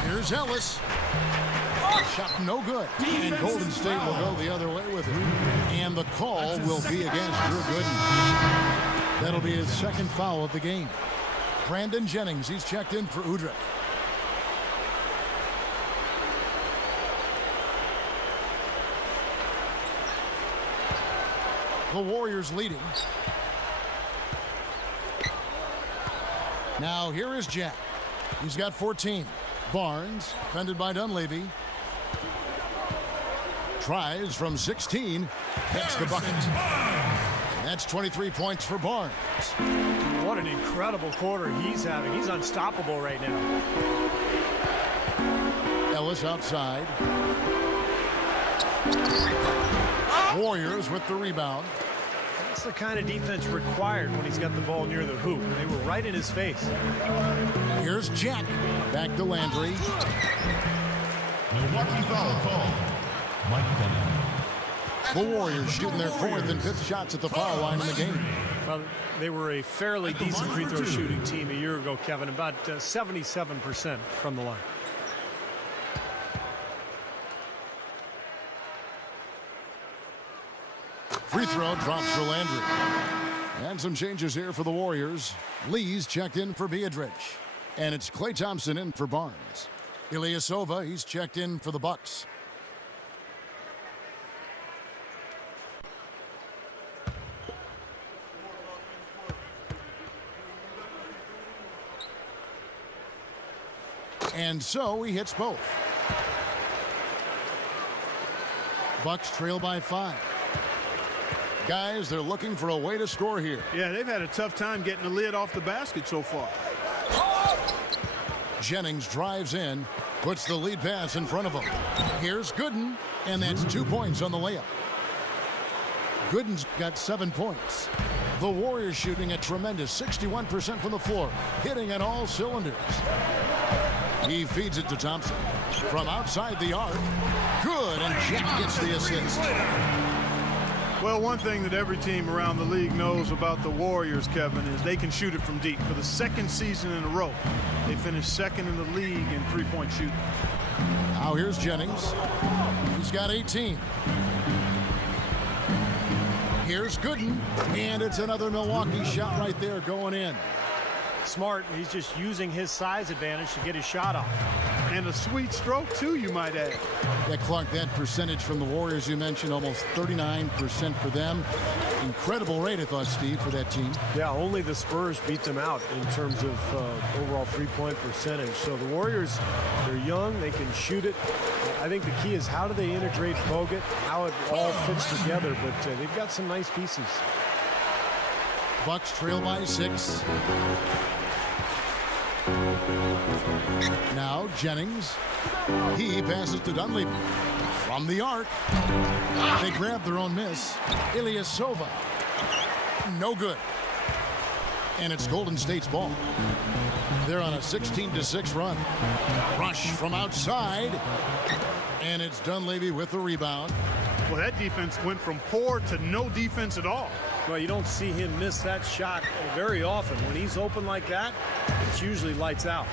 Here's Ellis. Shot no good. And Golden State will go the other way with it. And the call will be against Drew Gooden. That'll be his 2nd foul of the game. Brandon Jennings, he's checked in for Udrich. The Warriors leading. Now here is Jack. He's got 14. Barnes, defended by Dunleavy. Tries from 16. Gets the bucket. And that's 23 points for Barnes. What an incredible quarter he's having. He's unstoppable right now. Ellis outside. Warriors with the rebound. That's the kind of defense required when he's got the ball near the hoop. They were right in his face. Here's Jack. Back to Landry. Milwaukee foul call. Mike Bennett. The Warriors shooting their 4th and 5th shots at the foul line in the game. Well, they were a fairly decent free throw shooting team a year ago, Kevin. About 77% from the line. Free throw drops for Landry. And some changes here for the Warriors. Lee's checked in for Biedrins. And it's Klay Thompson in for Barnes. Ilyasova, he's checked in for the Bucks. And so he hits both. Bucks trail by 5. Guys, they're looking for a way to score here. Yeah, they've had a tough time getting the lid off the basket so far. Jennings drives in, puts the lead pass in front of him. Here's Gooden, and that's 2 points on the layup. Gooden's got 7 points. The Warriors shooting a tremendous 61% from the floor, hitting on all cylinders. He feeds it to Thompson. From outside the arc, good, and Jack gets the assist. Well, one thing that every team around the league knows about the Warriors, Kevin, is they can shoot it from deep. For the second season in a row, they finished second in the league in three-point shooting. Now here's Jennings. He's got 18. Here's Gooden, and it's another Milwaukee shot right there going in. Smart. He's just using his size advantage to get his shot off. And a sweet stroke, too, you might add. Yeah, Clark, that percentage from the Warriors you mentioned, almost 39% for them. Incredible rate, I thought, Steve, for that team. Yeah, only the Spurs beat them out in terms of overall three-point percentage. So the Warriors, they're young, they can shoot it. I think the key is how do they integrate Bogut, how it all fits together, but they've got some nice pieces. Bucks trail by 6. Now Jennings. He passes to Dunleavy. From the arc. They grab their own miss. Ilyasova. No good. And it's Golden State's ball. They're on a 16-6 run. Rush from outside. And it's Dunleavy with the rebound. Well, that defense went from poor to no defense at all. Well, you don't see him miss that shot very often. When he's open like that, it's usually lights out.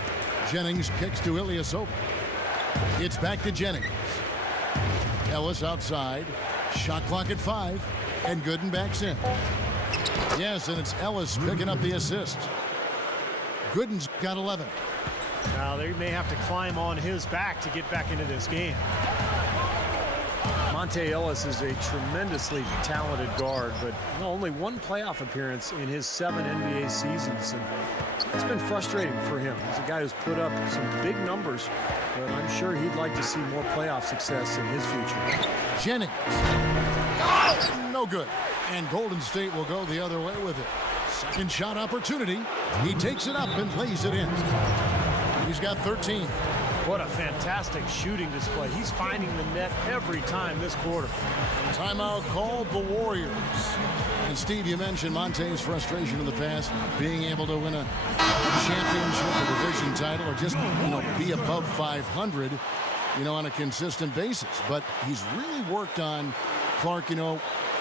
Jennings kicks to Ilyasova. It's back to Jennings. Ellis outside. Shot clock at 5. And Gooden backs in. Yes, and it's Ellis picking up the assist. Gooden's got 11. Now, they may have to climb on his back to get back into this game. Monte Ellis is a tremendously talented guard, but only one playoff appearance in his 7 NBA seasons. And it's been frustrating for him. He's a guy who's put up some big numbers, but I'm sure he'd like to see more playoff success in his future. Jennings. No good. And Golden State will go the other way with it. Second shot opportunity. He takes it up and lays it in. He's got 13. What a fantastic shooting display. He's finding the net every time this quarter. Timeout called the Warriors. And Steve, you mentioned Monte's frustration in the past, not being able to win a championship, a division title, or just, be above 500, on a consistent basis. But he's really worked on, Clark,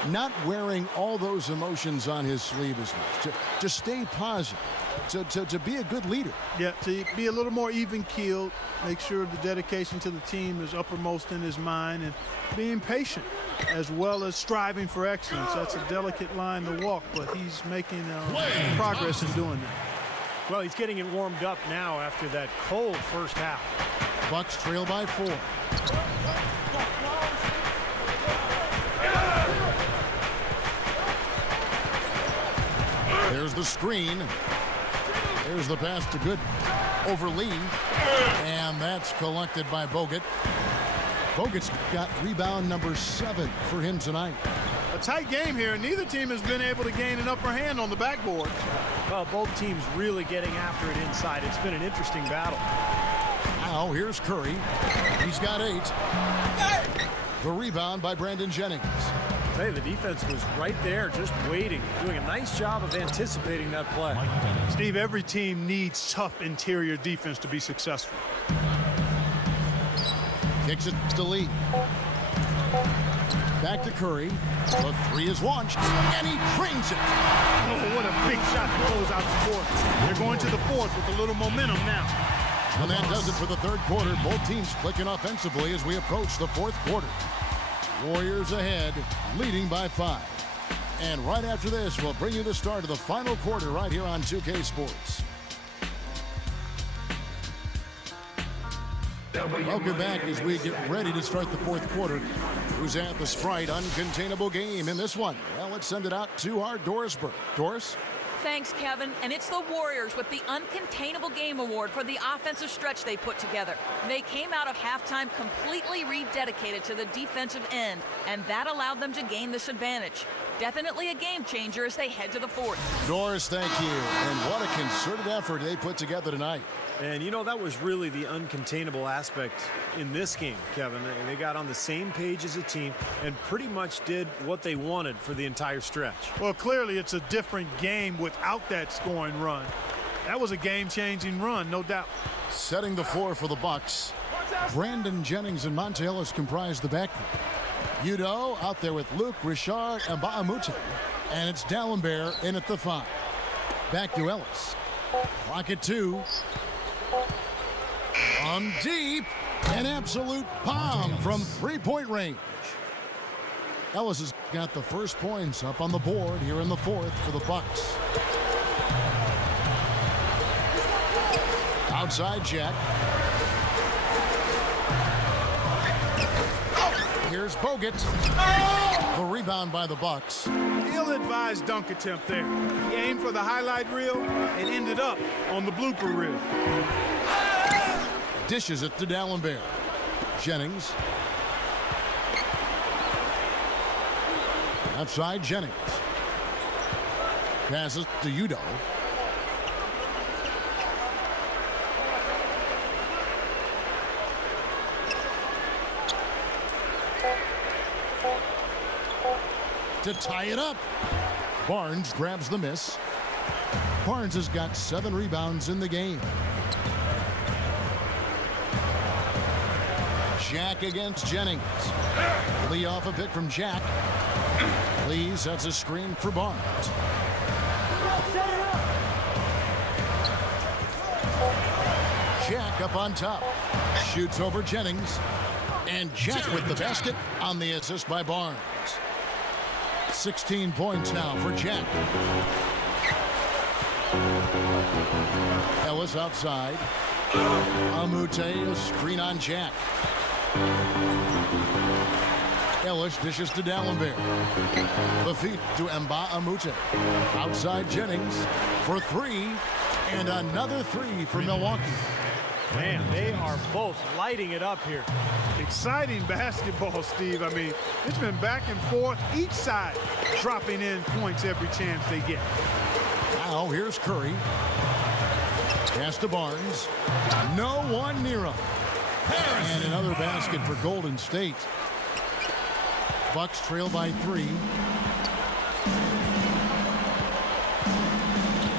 not wearing all those emotions on his sleeve as much, to stay positive, to be a good leader. Yeah, to be a little more even-keeled, make sure the dedication to the team is uppermost in his mind, and being patient as well as striving for excellence. That's a delicate line to walk, but he's making progress in doing that. Well, he's getting it warmed up now after that cold first half. Bucks trail by 4. There's the screen. There's the pass to Gooden over Lee. And that's collected by Bogut. Bogut's got rebound number 7 for him tonight. A tight game here. Neither team has been able to gain an upper hand on the backboard. Well, both teams really getting after it inside. It's been an interesting battle. Now here's Curry. He's got 8. The rebound by Brandon Jennings. Hey, the defense was right there just waiting, doing a nice job of anticipating that play. Steve, every team needs tough interior defense to be successful. Kicks it to Lee. Back to Curry. The 3 is launched, and he drains it. Oh, what a big shot to close out the fourth. They're going to the fourth with a little momentum now. And that does it for the third quarter. Both teams clicking offensively as we approach the fourth quarter. Warriors ahead, leading by 5. And right after this, we'll bring you the start of the final quarter right here on 2K Sports. Welcome back as we get ready to start the fourth quarter. Who's at the Sprite? Uncontainable game in this one. Well, let's send it out to our Doris Burke. Doris? Thanks, Kevin. And it's the Warriors with the Uncontainable Game Award for the offensive stretch they put together. They came out of halftime completely rededicated to the defensive end, and that allowed them to gain this advantage. Definitely a game changer as they head to the fourth. Doris, thank you. And what a concerted effort they put together tonight. And, you know, that was really the uncontainable aspect in this game, Kevin. They got on the same page as a team and pretty much did what they wanted for the entire stretch. Well, clearly it's a different game without that scoring run. That was a game-changing run, no doubt. Setting the floor for the Bucks. Brandon Jennings and Monte Ellis comprise the backcourt. Udo out there with Luke, Richard, and Ba'amute. And it's Dallenberg in at the 5. Back to Ellis. Clock at 2. From deep, an absolute bomb from three-point range. Ellis has got the first points up on the board here in the fourth for the Bucks. Outside Jack. Here's Bogut. The rebound by the Bucks. Ill-advised dunk attempt there. He aimed for the highlight reel and ended up on the blooper reel. Dishes it to Dallenberg. Jennings. Outside Jennings. Passes to Udo. To tie it up. Barnes grabs the miss. Barnes has got 7 rebounds in the game. Jack against Jennings. Lee off a pick from Jack. Lee sets a screen for Barnes. Jack up on top. Shoots over Jennings. And Jack with the basket on the assist by Barnes. 16 points now for Jack. Ellis outside. Amute, a screen on Jack. Ellis dishes to Dallenberg. The feed to Amute. Outside Jennings for 3. And another 3 for Milwaukee. Man, they are both lighting it up here. Exciting basketball, Steve. I mean, it's been back and forth, each side dropping in points every chance they get. Now here's Curry. Pass to Barnes. No one near him. And another basket for Golden State. Bucks trail by 3.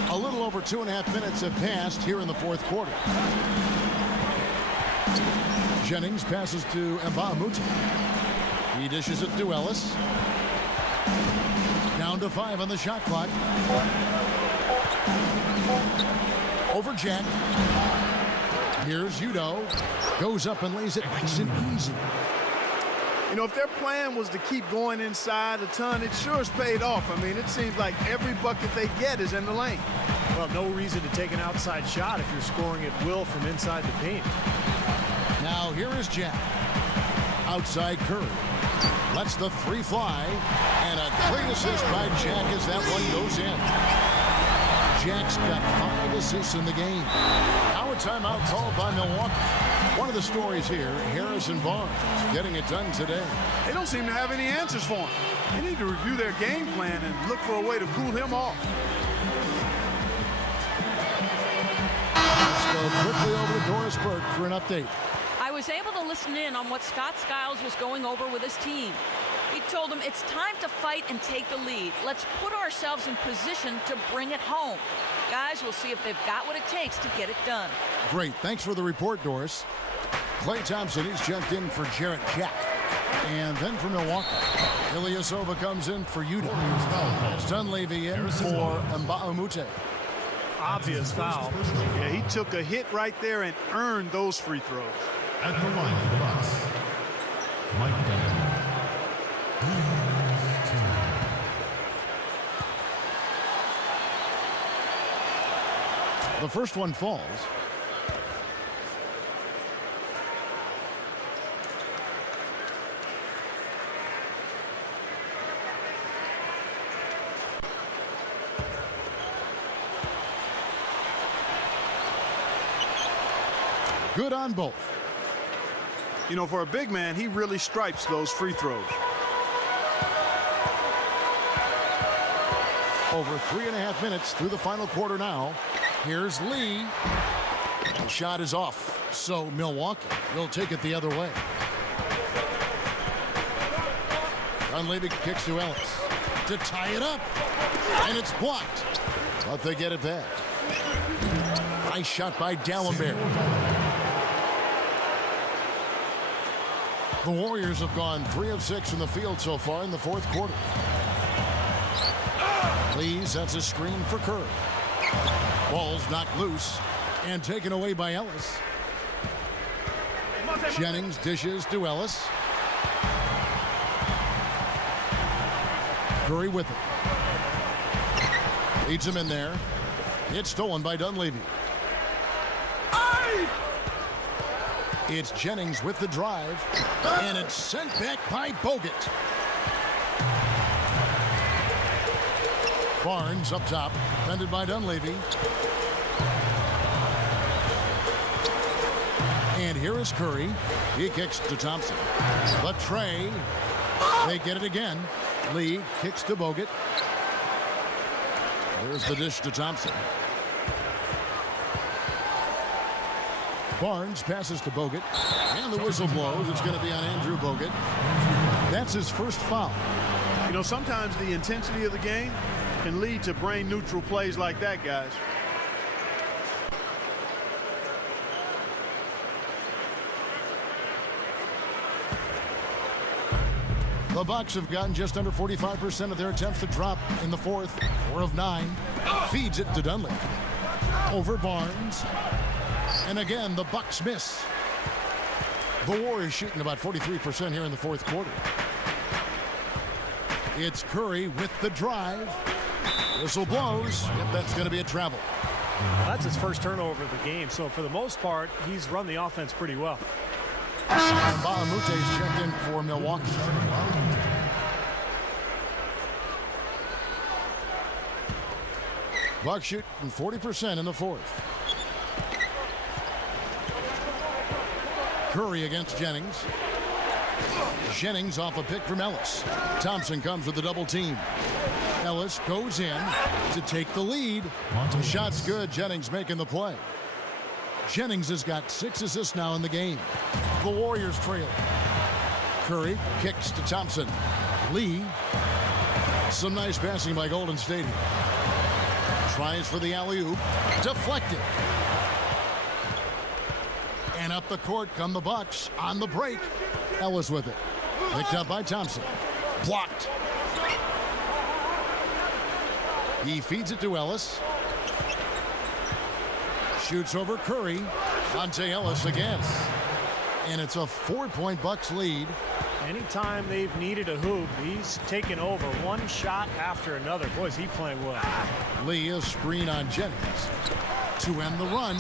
A little over 2.5 minutes have passed here in the fourth quarter. Jennings passes to Mbamute. He dishes it to Ellis. Down to 5 on the shot clock. Over Jack. Here's Udo. Goes up and lays it nice and easy. You know, if their plan was to keep going inside a ton, it sure has paid off. I mean, it seems like every bucket they get is in the lane. Well, no reason to take an outside shot if you're scoring at will from inside the paint. Now here is Jack. Outside Curry. Lets the 3 fly. And a great assist by Jack as that one goes in. Jack's got 5 assists in the game. Now a timeout called by Milwaukee. One of the stories here, Harrison Barnes getting it done today. They don't seem to have any answers for him. They need to review their game plan and look for a way to cool him off. Let's go quickly over to Doris Burke for an update. I was able to listen in on what Scott Skiles was going over with his team. He told them it's time to fight and take the lead. Let's put ourselves in position to bring it home. Guys, we'll see if they've got what it takes to get it done. Great. Thanks for the report, Doris. Clay Thompson, he's jumped in for Jarrett Jack. And then for Milwaukee, Ilyasova comes in for Udo. It's Dunleavy in for Mbamute. Obvious foul. Yeah, he took a hit right there and earned those free throws. At the line for the Bucks, Mike Dunleavy. The first one falls. Good on both. You know, for a big man, he really stripes those free throws. Over 3.5 minutes through the final quarter now. Here's Lee. The shot is off, so Milwaukee will take it the other way. Dunleavy kicks to Ellis to tie it up, and it's blocked, but they get it back. Nice shot by Dallenberg. The Warriors have gone 3 of 6 from the field so far in the fourth quarter. Lee sets a screen for Curry. Ball's knocked loose and taken away by Ellis. Jennings dishes to Ellis. Curry with it. Leads him in there. It's stolen by Dunleavy. It's Jennings with the drive, and it's sent back by Bogut. Barnes up top, defended by Dunleavy. And here is Curry. He kicks to Thompson. The tray. They get it again. Lee kicks to Bogut. There's the dish to Thompson. Barnes passes to Bogut. And the whistle blows. It's going to be on Andrew Bogut. That's his first foul. You know, sometimes the intensity of the game can lead to brain-neutral plays like that, guys. The Bucks have gotten just under 45% of their attempts to drop in the fourth. 4 of 9. Feeds it to Dunleavy. Over Barnes. And again, the Bucks miss. The Warriors shooting about 43% here in the fourth quarter. It's Curry with the drive. Whistle blows. Yep, that's going to be a travel. That's his first turnover of the game, so for the most part, he's run the offense pretty well. Balamute's checked in for Milwaukee. Bucks shooting 40% in the fourth. Curry against Jennings. Jennings off a pick from Ellis. Thompson comes with the double team. Ellis goes in to take the lead. The shot's good. Jennings making the play. Jennings has got 6 assists now in the game. The Warriors trail. Curry kicks to Thompson. Lee. Some nice passing by Golden State here. Tries for the alley-oop. Deflected. And up the court come the Bucks on the break. Ellis with it. Picked up by Thompson. Blocked. He feeds it to Ellis. Shoots over Curry. Monte Ellis again. And it's a 4-point Bucks lead. Anytime they've needed a hoop, he's taken over one shot after another. Boy, is he playing well. Lee, a screen on Jennings to end the run.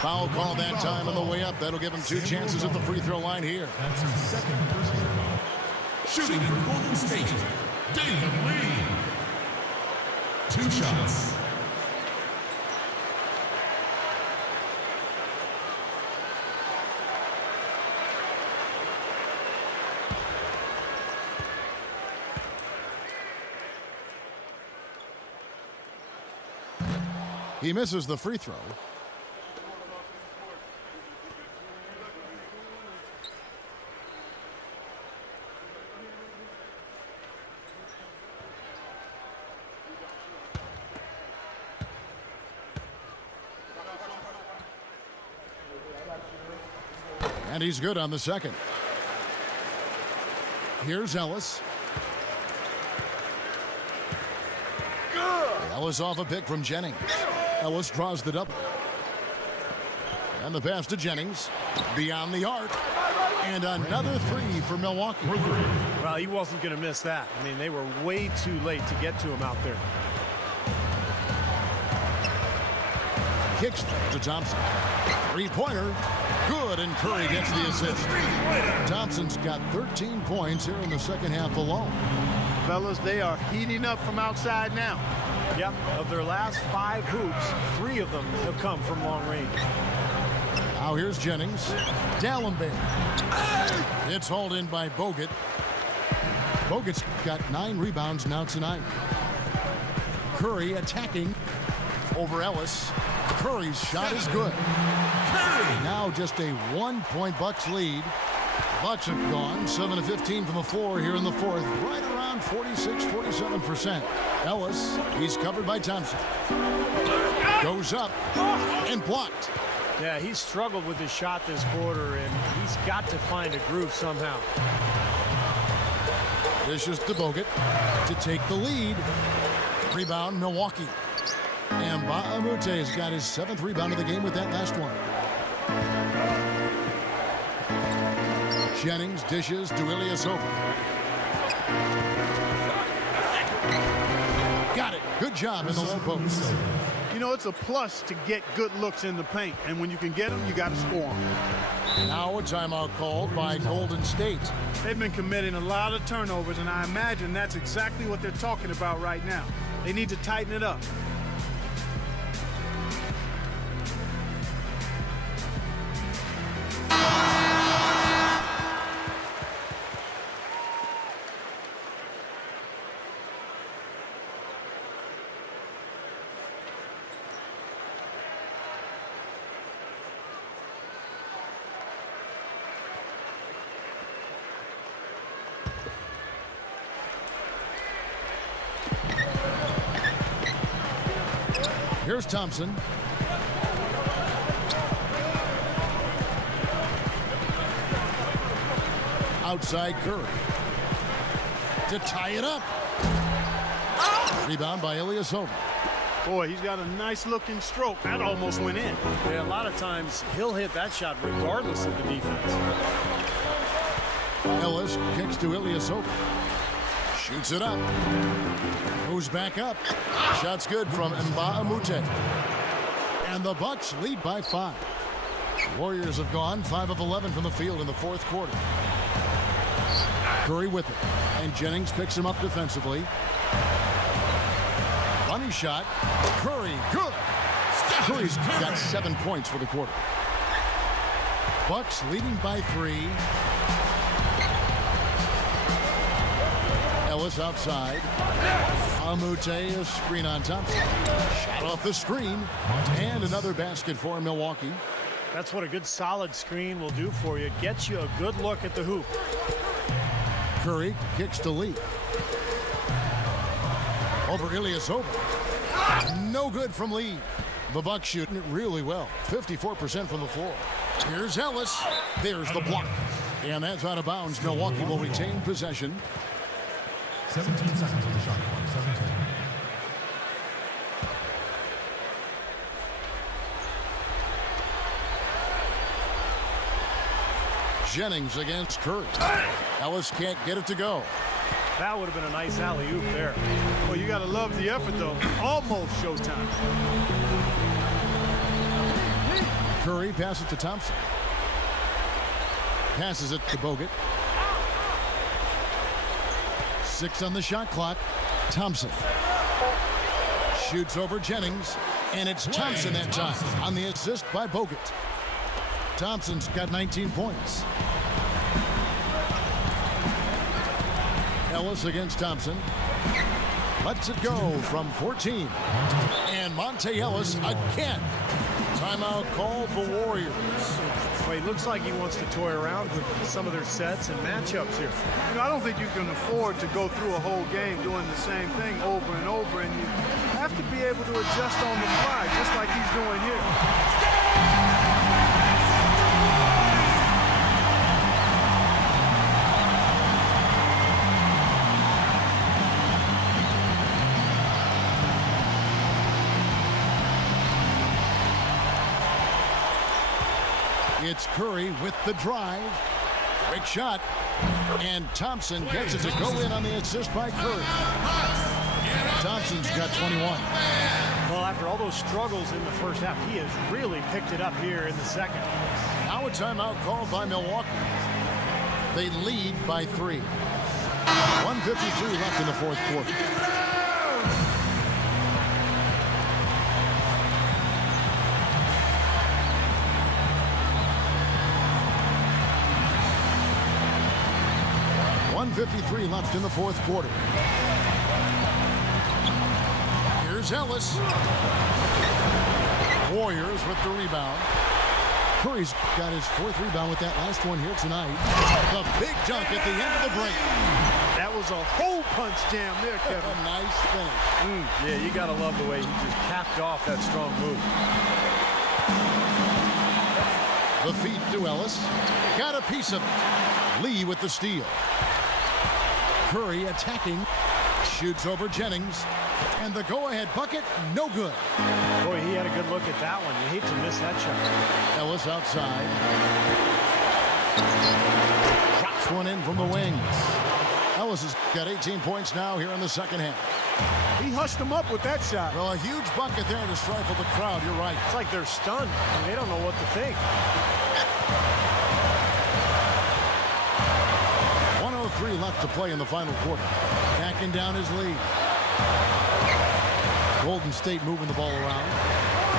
Foul call that time on the way up. That'll give him 2 chances at the free throw line here. That's his second personal foul. Shooting for Golden State, David Lee. 2 shots. He misses the free throw. And he's good on the second. Here's Ellis. Ellis off a pick from Jennings. Ellis draws the double. And the pass to Jennings. Beyond the arc. And another 3 for Milwaukee. Well, he wasn't going to miss that. I mean, they were way too late to get to him out there. Kicks to Thompson. 3-pointer. Good, and Curry gets the assist. Thompson's got 13 points here in the second half alone. Fellas, they are heating up from outside now. Yep, of their last 5 hoops, 3 of them have come from long range. Now here's Jennings. Dallenberg. It's hauled in by Bogut. Bogut's got 9 rebounds now tonight. Curry attacking over Ellis. Curry's shot is good. Now just a 1-point Bucks lead. Bucks have gone 7 of 15 from the floor here in the fourth, right around 46-47%. Ellis, he's covered by Thompson. Goes up and blocked. Yeah, he's struggled with his shot this quarter, and he's got to find a groove somehow. Dishes to Bogut to take the lead. Rebound, Milwaukee. And Baamute has got his 7th rebound of the game with that last one. Jennings dishes to Ilyasova. Got it. Good job in the low post. You know, it's a plus to get good looks in the paint, and when you can get them, you got to score them. Now a timeout called by Golden State. They've been committing a lot of turnovers, and I imagine that's exactly what they're talking about right now. They need to tighten it up. Here's Thompson. Outside Curry. To tie it up. Rebound by Ilyasova. Boy, he's got a nice looking stroke. That almost went in. Yeah, a lot of times he'll hit that shot regardless of the defense. Ellis kicks to Ilyasova. Shoots it up. Moves back up. Shot's good from Baamute. And the Bucks lead by 5. Warriors have gone 5 of 11 from the field in the fourth quarter. Curry with it. And Jennings picks him up defensively. Bunny shot. Curry, good. Curry's got 7 points for the quarter. Bucks leading by 3. Ellis outside. Amute, a screen on Thompson. Shot off the screen. And another basket for Milwaukee. That's what a good solid screen will do for you. It gets you a good look at the hoop. Curry kicks to Lee. Over Ilyasova. No good from Lee. The Bucks shooting it really well. 54% from the floor. Here's Ellis. There's the block. And that's out of bounds. Milwaukee will retain possession. 17 seconds on the shot clock. 17. Jennings against Curry. Ellis can't get it to go. That would have been a nice alley-oop there. Well, you got to love the effort, though. Almost showtime. Curry passes to Thompson. Passes it to Bogut. 6 on the shot clock. Thompson shoots over Jennings, and it's Thompson that time on the assist by Bogut. Thompson's got 19 points. Ellis against Thompson. Lets it go from 14. And Monte Ellis again. Timeout called the Warriors. Well, he looks like he wants to toy around with some of their sets and matchups here. You know, I don't think you can afford to go through a whole game doing the same thing over and over, and you have to be able to adjust on the fly, just like he's doing here. It's Curry with the drive. Quick shot. And Thompson gets it to go in on the assist by Curry. Thompson's got 21. Well, after all those struggles in the first half, he has really picked it up here in the second. Now a timeout called by Milwaukee. They lead by 3. 1:53 left in the fourth quarter. 1:53 left in the fourth quarter. Here's Ellis. Warriors with the rebound. Curry's got his fourth rebound with that last one here tonight. The big dunk at the end of the break. That was a hole punch jam there, Kevin. A nice finish. Yeah, you got to love the way he just capped off that strong move. The feed to Ellis. Got a piece of it. Lee with the steal. Curry attacking. Shoots over Jennings. And the go-ahead bucket, no good. Boy, he had a good look at that one. You hate to miss that shot. Ellis outside. Drops one in from the wings. Ellis has got 18 points now here in the second half. He hushed him up with that shot. Well, a huge bucket there to stifle the crowd. You're right. It's like they're stunned. I mean, they don't know what to think. 1:03 left to play in the final quarter. Backing down his lead. Golden State moving the ball around.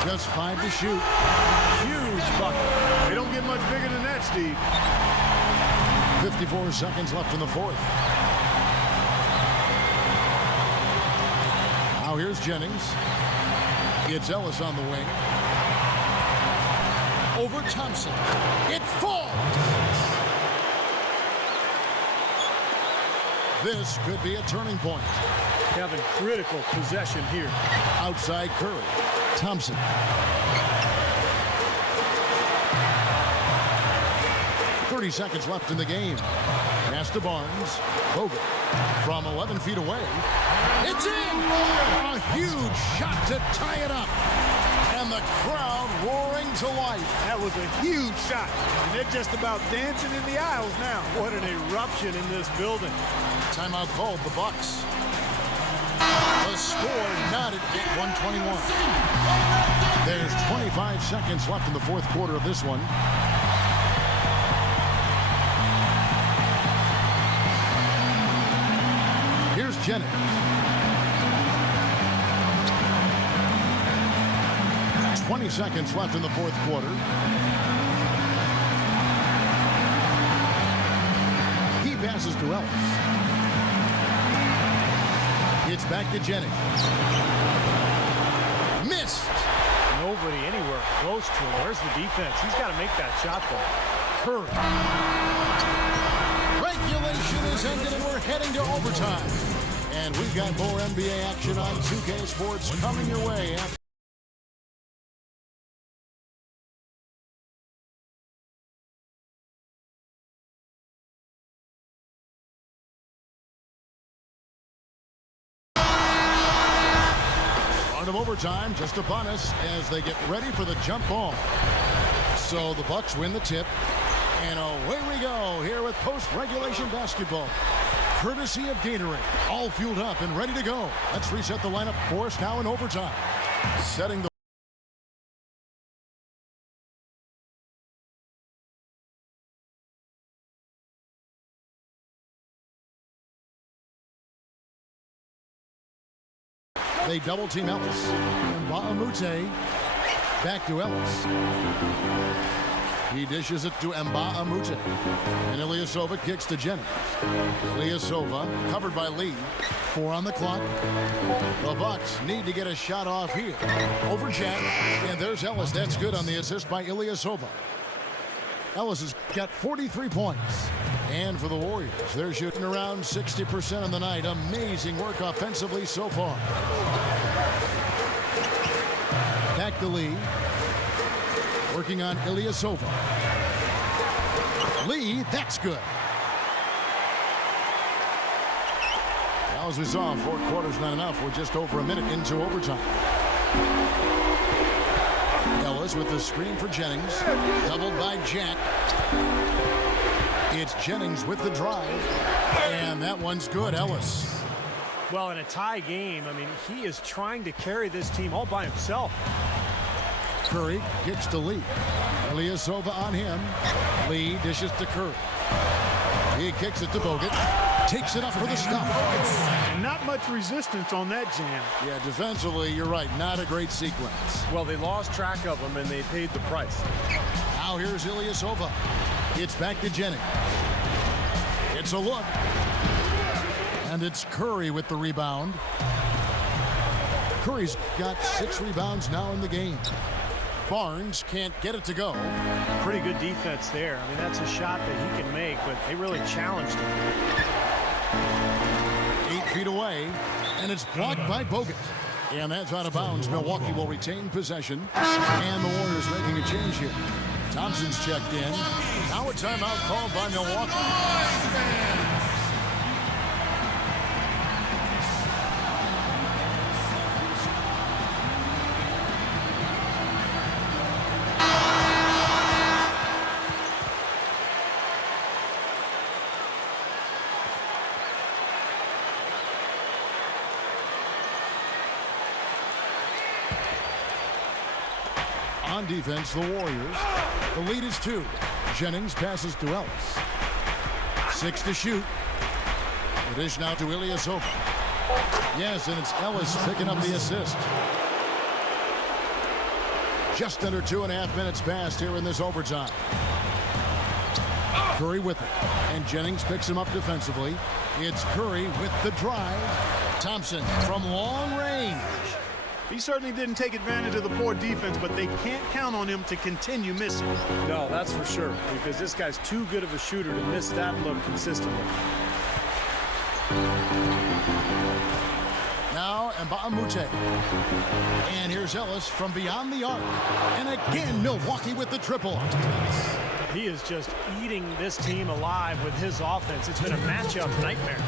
Just 5 to shoot. Huge bucket. They don't get much bigger than that, Steve. 54 seconds left in the fourth. Now here's Jennings. It's Ellis on the wing. Over Thompson. It falls. This could be a turning point. Kevin, critical possession here. Outside Curry. Thompson. .30 seconds left in the game. Pass to Barnes. Bogut from 11 feet away. It's in! A huge shot to tie it up. And the crowd roaring to life. That was a huge shot. And they're just about dancing in the aisles now. What an eruption in this building. Timeout called, the Bucks. The score knotted at 121. There's 25 seconds left in the fourth quarter of this one. Here's Jennings. .20 seconds left in the fourth quarter. He passes to Ellis. It's back to Jennings. Missed. Nobody anywhere close to him. Where's the defense? He's got to make that shot, though. Curry. Regulation is ended and we're heading to overtime. And we've got more NBA action on 2K Sports coming your way after. Of overtime just upon us as they get ready for the jump ball. So the Bucks win the tip, and away we go here with post-regulation basketball, courtesy of Gatorade. All fueled up and ready to go. Let's reset the lineup for us now in overtime. Setting the They double team Ellis. And Mba'amute back to Ellis. He dishes it to Mba'amute. And Ilyasova kicks to Jennings. Ilyasova covered by Lee. 4 on the clock. The Bucks need to get a shot off here. Over Jack. And there's Ellis. That's good on the assist by Ilyasova. Ellis has got 43 points. And for the Warriors, they're shooting around 60% on the night. Amazing work offensively so far. Back to Lee. Working on Ilyasova. Lee, that's good. Now, as we saw, 4 quarters not enough. We're just over a minute into overtime. Ellis with the screen for Jennings. Doubled by Jack. It's Jennings with the drive. And that one's good, Ellis. Well, in a tie game, I mean, he is trying to carry this team all by himself. Curry kicks to Lee. Ilyasova on him. Lee dishes to Curry. He kicks it to Bogut. Takes it up for the stop. And not much resistance on that jam. Yeah, defensively, you're right. Not a great sequence. Well, they lost track of him, and they paid the price. Now here's Ilyasova. It's back to Jennings. It's a look. And it's Curry with the rebound. Curry's got 6 rebounds now in the game. Barnes can't get it to go. Pretty good defense there. I mean, that's a shot that he can make, but they really challenged him. 8 feet away, and it's blocked by Bogut. And that's out of bounds. Milwaukee will retain possession. And the Warriors making a change here. Thompson's checked in. Now a timeout called by Milwaukee. On defense, the Warriors. The lead is 2. Jennings passes to Ellis. 6 to shoot. The dish now to Ilyasova. Yes, and it's Ellis picking up the assist. Just under 2.5 minutes passed here in this overtime. Curry with it. And Jennings picks him up defensively. It's Curry with the drive. Thompson from long range. He certainly didn't take advantage of the poor defense, but they can't count on him to continue missing. No, that's for sure, because this guy's too good of a shooter to miss that look consistently. Now Mbah a Moute. And here's Ellis from beyond the arc. And again, Milwaukee with the triple. He is just eating this team alive with his offense. It's been a matchup nightmare.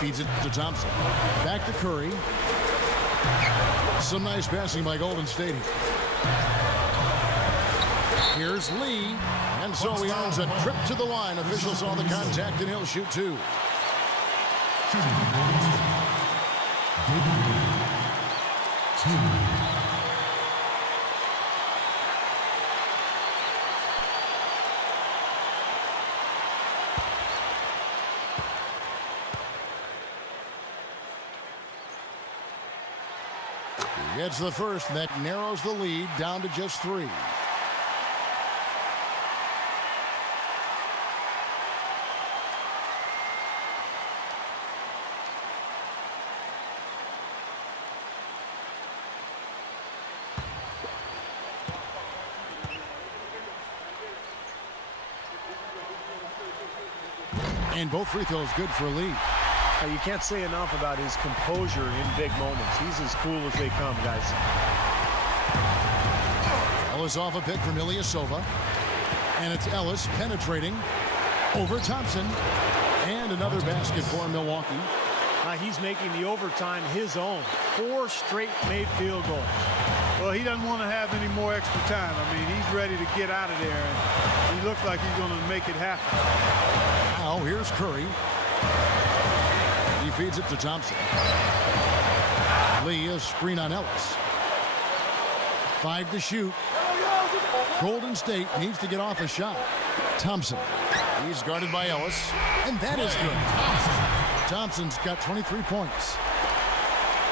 Feeds it to Thompson. Back to Curry. Some nice passing by Golden State here. Here's Lee. And so he earns a trip to the line. Officials saw the contact, and he'll shoot 2. Shooting for Golden State, David Lee, 2. Gets the first, and that narrows the lead down to just 3. And both free throws good for Lee. You can't say enough about his composure in big moments. He's as cool as they come, guys. Ellis off a pick from Ilyasova. And it's Ellis penetrating over Thompson. And another basket for Milwaukee. He's making the overtime his own. 4 straight made field goals. Well, he doesn't want to have any more extra time. I mean, he's ready to get out of there. And he looks like he's going to make it happen. Now here's Curry. He feeds it to Thompson. Lee, a screen on Ellis. 5 to shoot. Golden State needs to get off a shot. Thompson. He's guarded by Ellis. And that is good. Thompson's got 23 points.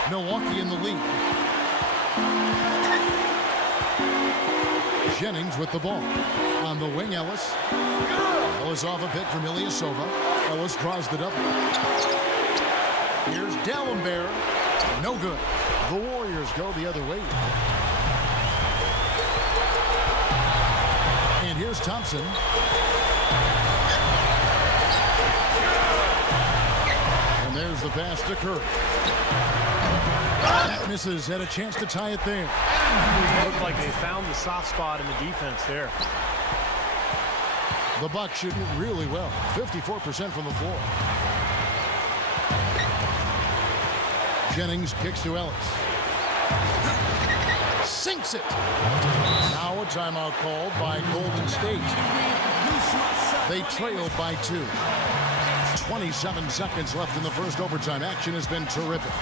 Milwaukee in the lead. Jennings with the ball. On the wing, Ellis. Ellis off a pick from Ilyasova. Ellis draws the double. Here's Dalembert. No good. The Warriors go the other way. And here's Thompson. And there's the pass to Curry. That misses. Had a chance to tie it there. It looked like they found the soft spot in the defense there. The Bucks shooting it really well. 54% from the floor. Jennings kicks to Ellis. Sinks it. Now a timeout called by Golden State. They trailed by 2. 27 seconds left in the first overtime. Action has been terrific.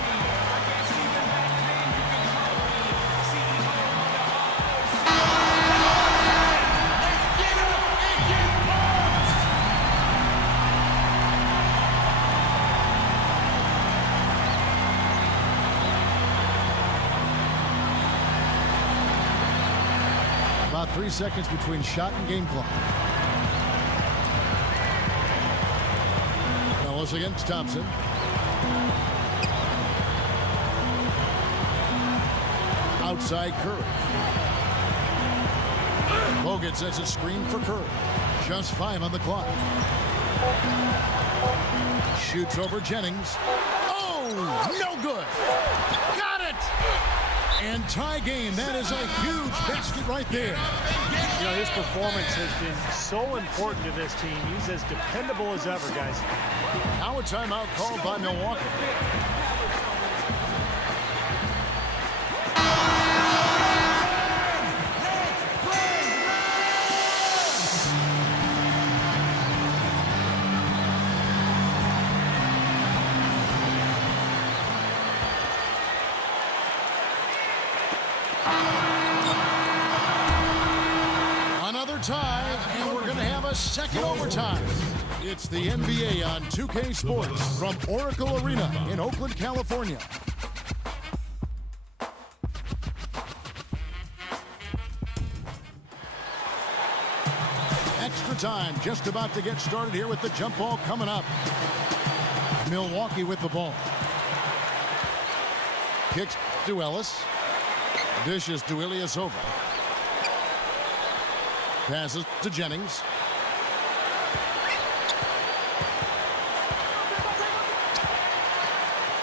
About 3 seconds between shot and game clock. Ellis against Thompson. Outside Curry. Bogut sets a screen for Curry. Just 5 on the clock. Shoots over Jennings. Oh, no good. Got it. And tie game. That is a huge basket right there. You know, his performance has been so important to this team. He's as dependable as ever, guys. Now a timeout called by Milwaukee. Tie, and we're going to have a second overtime. It's the NBA on 2K Sports from Oracle Arena in Oakland, California. Extra time just about to get started here with the jump ball coming up. Milwaukee with the ball. Kicks to Ellis. Dishes to Ilyasova. Passes to Jennings.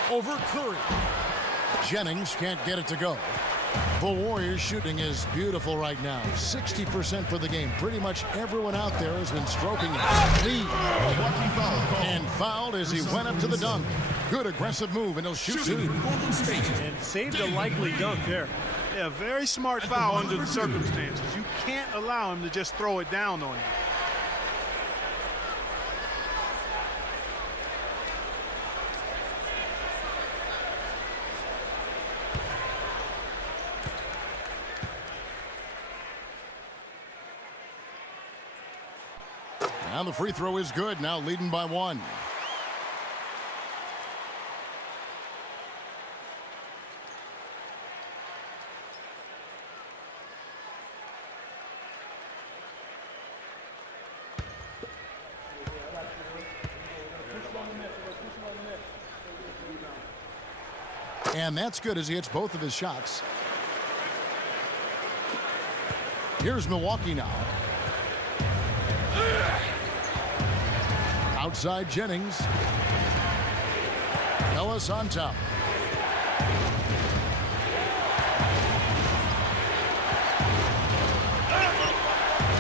Over Curry. Jennings can't get it to go. The Warriors shooting is beautiful right now. 60% for the game. Pretty much everyone out there has been stroking it. And fouled as he went up to the dunk. Good aggressive move, and he'll shoot two. And saved a likely dunk there. Yeah, very smart foul under the circumstances. You can't allow him to just throw it down on you. Now the free throw is good. Now leading by 1. And that's good as he hits both of his shots. Here's Milwaukee now. Outside Jennings. Ellis on top.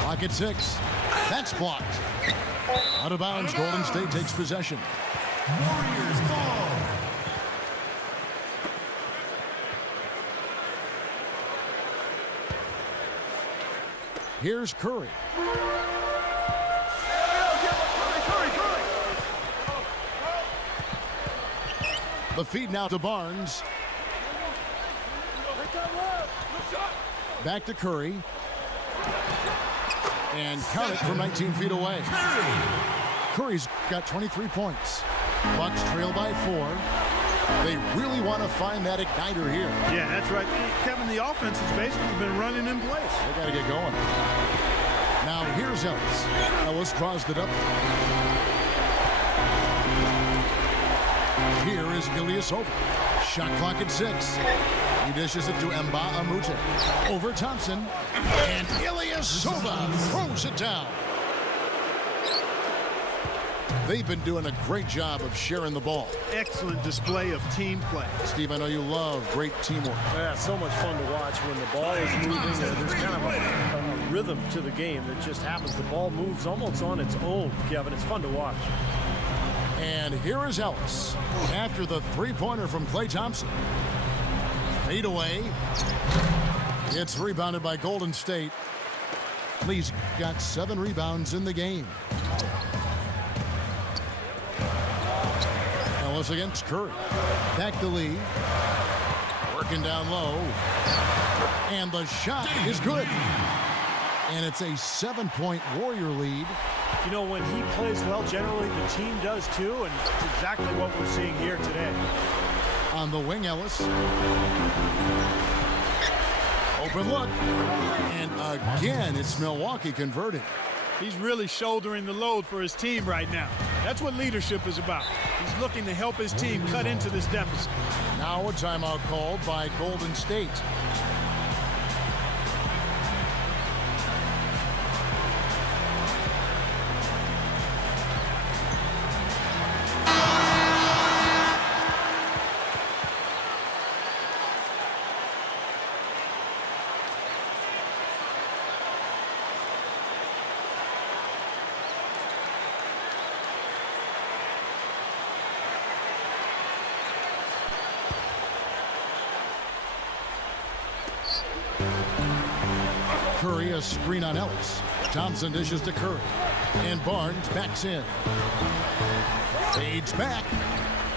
Clock at 6. That's blocked. Out of bounds. Golden State takes possession. Warriors ball. Here's Curry. The feed now to Barnes. Back to Curry. And count it from 19 feet away. Curry's got 23 points. Bucks trail by 4. They really want to find that igniter here. Yeah, that's right. Kevin, the offense has basically been running in place. They got to get going. Now here's Ellis. Ellis draws the double. Here is Ilyasova. Shot clock at 6. He dishes it to Amute. Over Thompson. And Ilyasova throws it down. They've been doing a great job of sharing the ball. Excellent display of team play. Steve, I know you love great teamwork. Yeah, so much fun to watch when the ball is moving. There's kind of a rhythm to the game that just happens. The ball moves almost on its own, Kevin. It's fun to watch. And here is Ellis after the three-pointer from Klay Thompson. Fade away. It's rebounded by Golden State. Lee's got 7 rebounds in the game. Ellis against Curry. Back to Lee. Working down low. And the shot is good. And it's a 7-point Warrior lead. You know, when he plays well, generally the team does too, and it's exactly what we're seeing here today. On the wing, Ellis. Open look. And again, it's Milwaukee converting. He's really shouldering the load for his team right now. That's what leadership is about. He's looking to help his team cut into this deficit. Now a timeout called by Golden State. Curry, a screen on Ellis. Thompson dishes to Curry. And Barnes backs in. Fades back.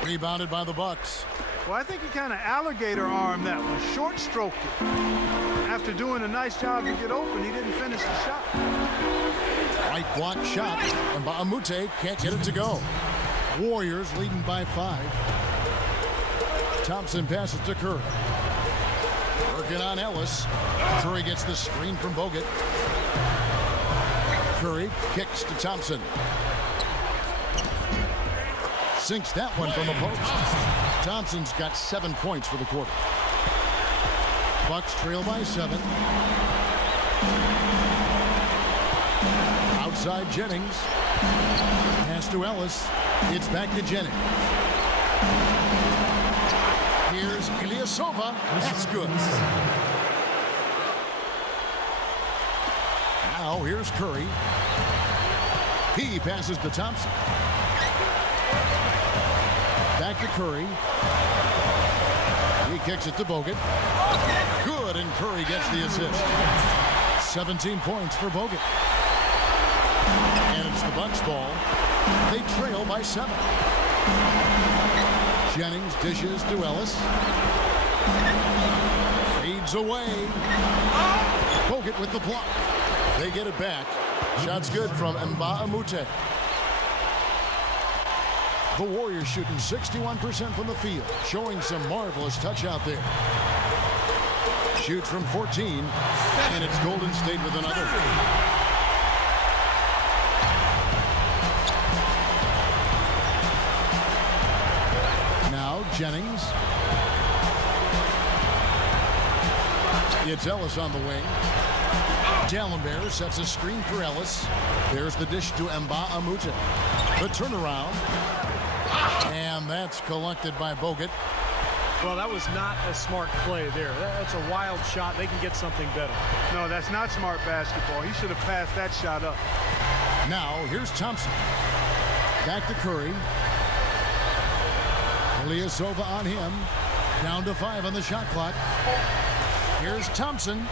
Rebounded by the Bucks. Well, I think he kind of alligator armed that one. Short stroked it. After doing a nice job to get open, he didn't finish the shot. Right block shot. And Baamute can't get it to go. Warriors leading by 5. Thompson passes to Curry. Working on Ellis. Curry gets the screen from Bogut. Curry kicks to Thompson. Sinks that one from the post. Thompson's got 7 points for the quarter. Bucks trail by 7. Outside Jennings. Pass to Ellis. It's back to Jennings. Here's Ilyasova. That's good. Now here's Curry. He passes to Thompson. Back to Curry. He kicks it to Bogut. Good, and Curry gets the assist. 17 points for Bogut. And it's the Bucks ball. They trail by 7. Jennings dishes to Ellis. Fades away. Bogut with the block. They get it back. Shot's good from Baamute. The Warriors shooting 61% from the field, showing some marvelous touch out there. Shoots from 14, and it's Golden State with another. Now Jennings. It's Ellis on the wing. Dallenberg sets a screen for Ellis. There's the dish to Baamute. The turnaround. And that's collected by Bogut. Well, that was not a smart play there. That's a wild shot. They can get something better. No, that's not smart basketball. He should have passed that shot up. Now, here's Thompson. Back to Curry. Ilyasova on him. Down to 5 on the shot clock. Here's Thompson.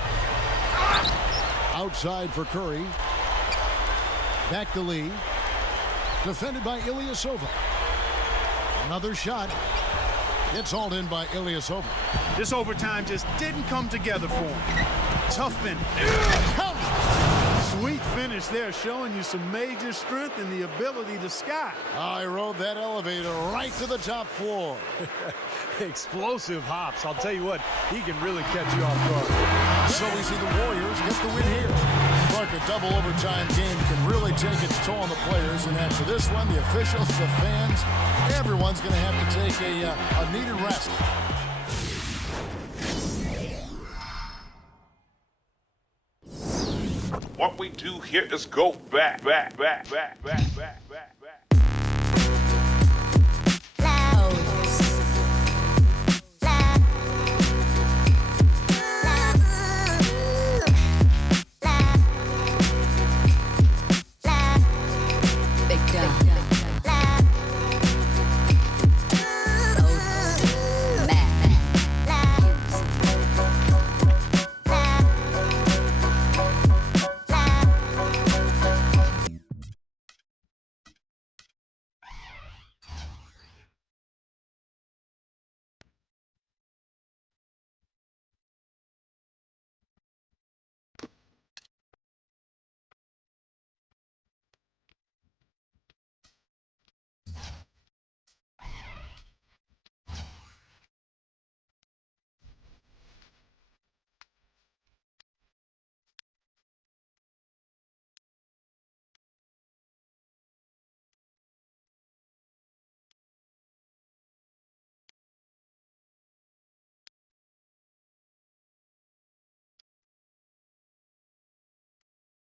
Outside for Curry. Back to Lee. Defended by Ilyasova. Another shot. It's hauled in by Ilyasova. This overtime just didn't come together for him. Tough finish. Sweet finish there, showing you some major strength and the ability to sky. I rode that elevator right to the top floor. Explosive hops. I'll tell you what, he can really catch you off guard. So we see the Warriors get the win here. Clark, a double overtime game can really take its toll on the players, and after this one, the officials, the fans, everyone's going to have to take a needed rest. What we do here is go back.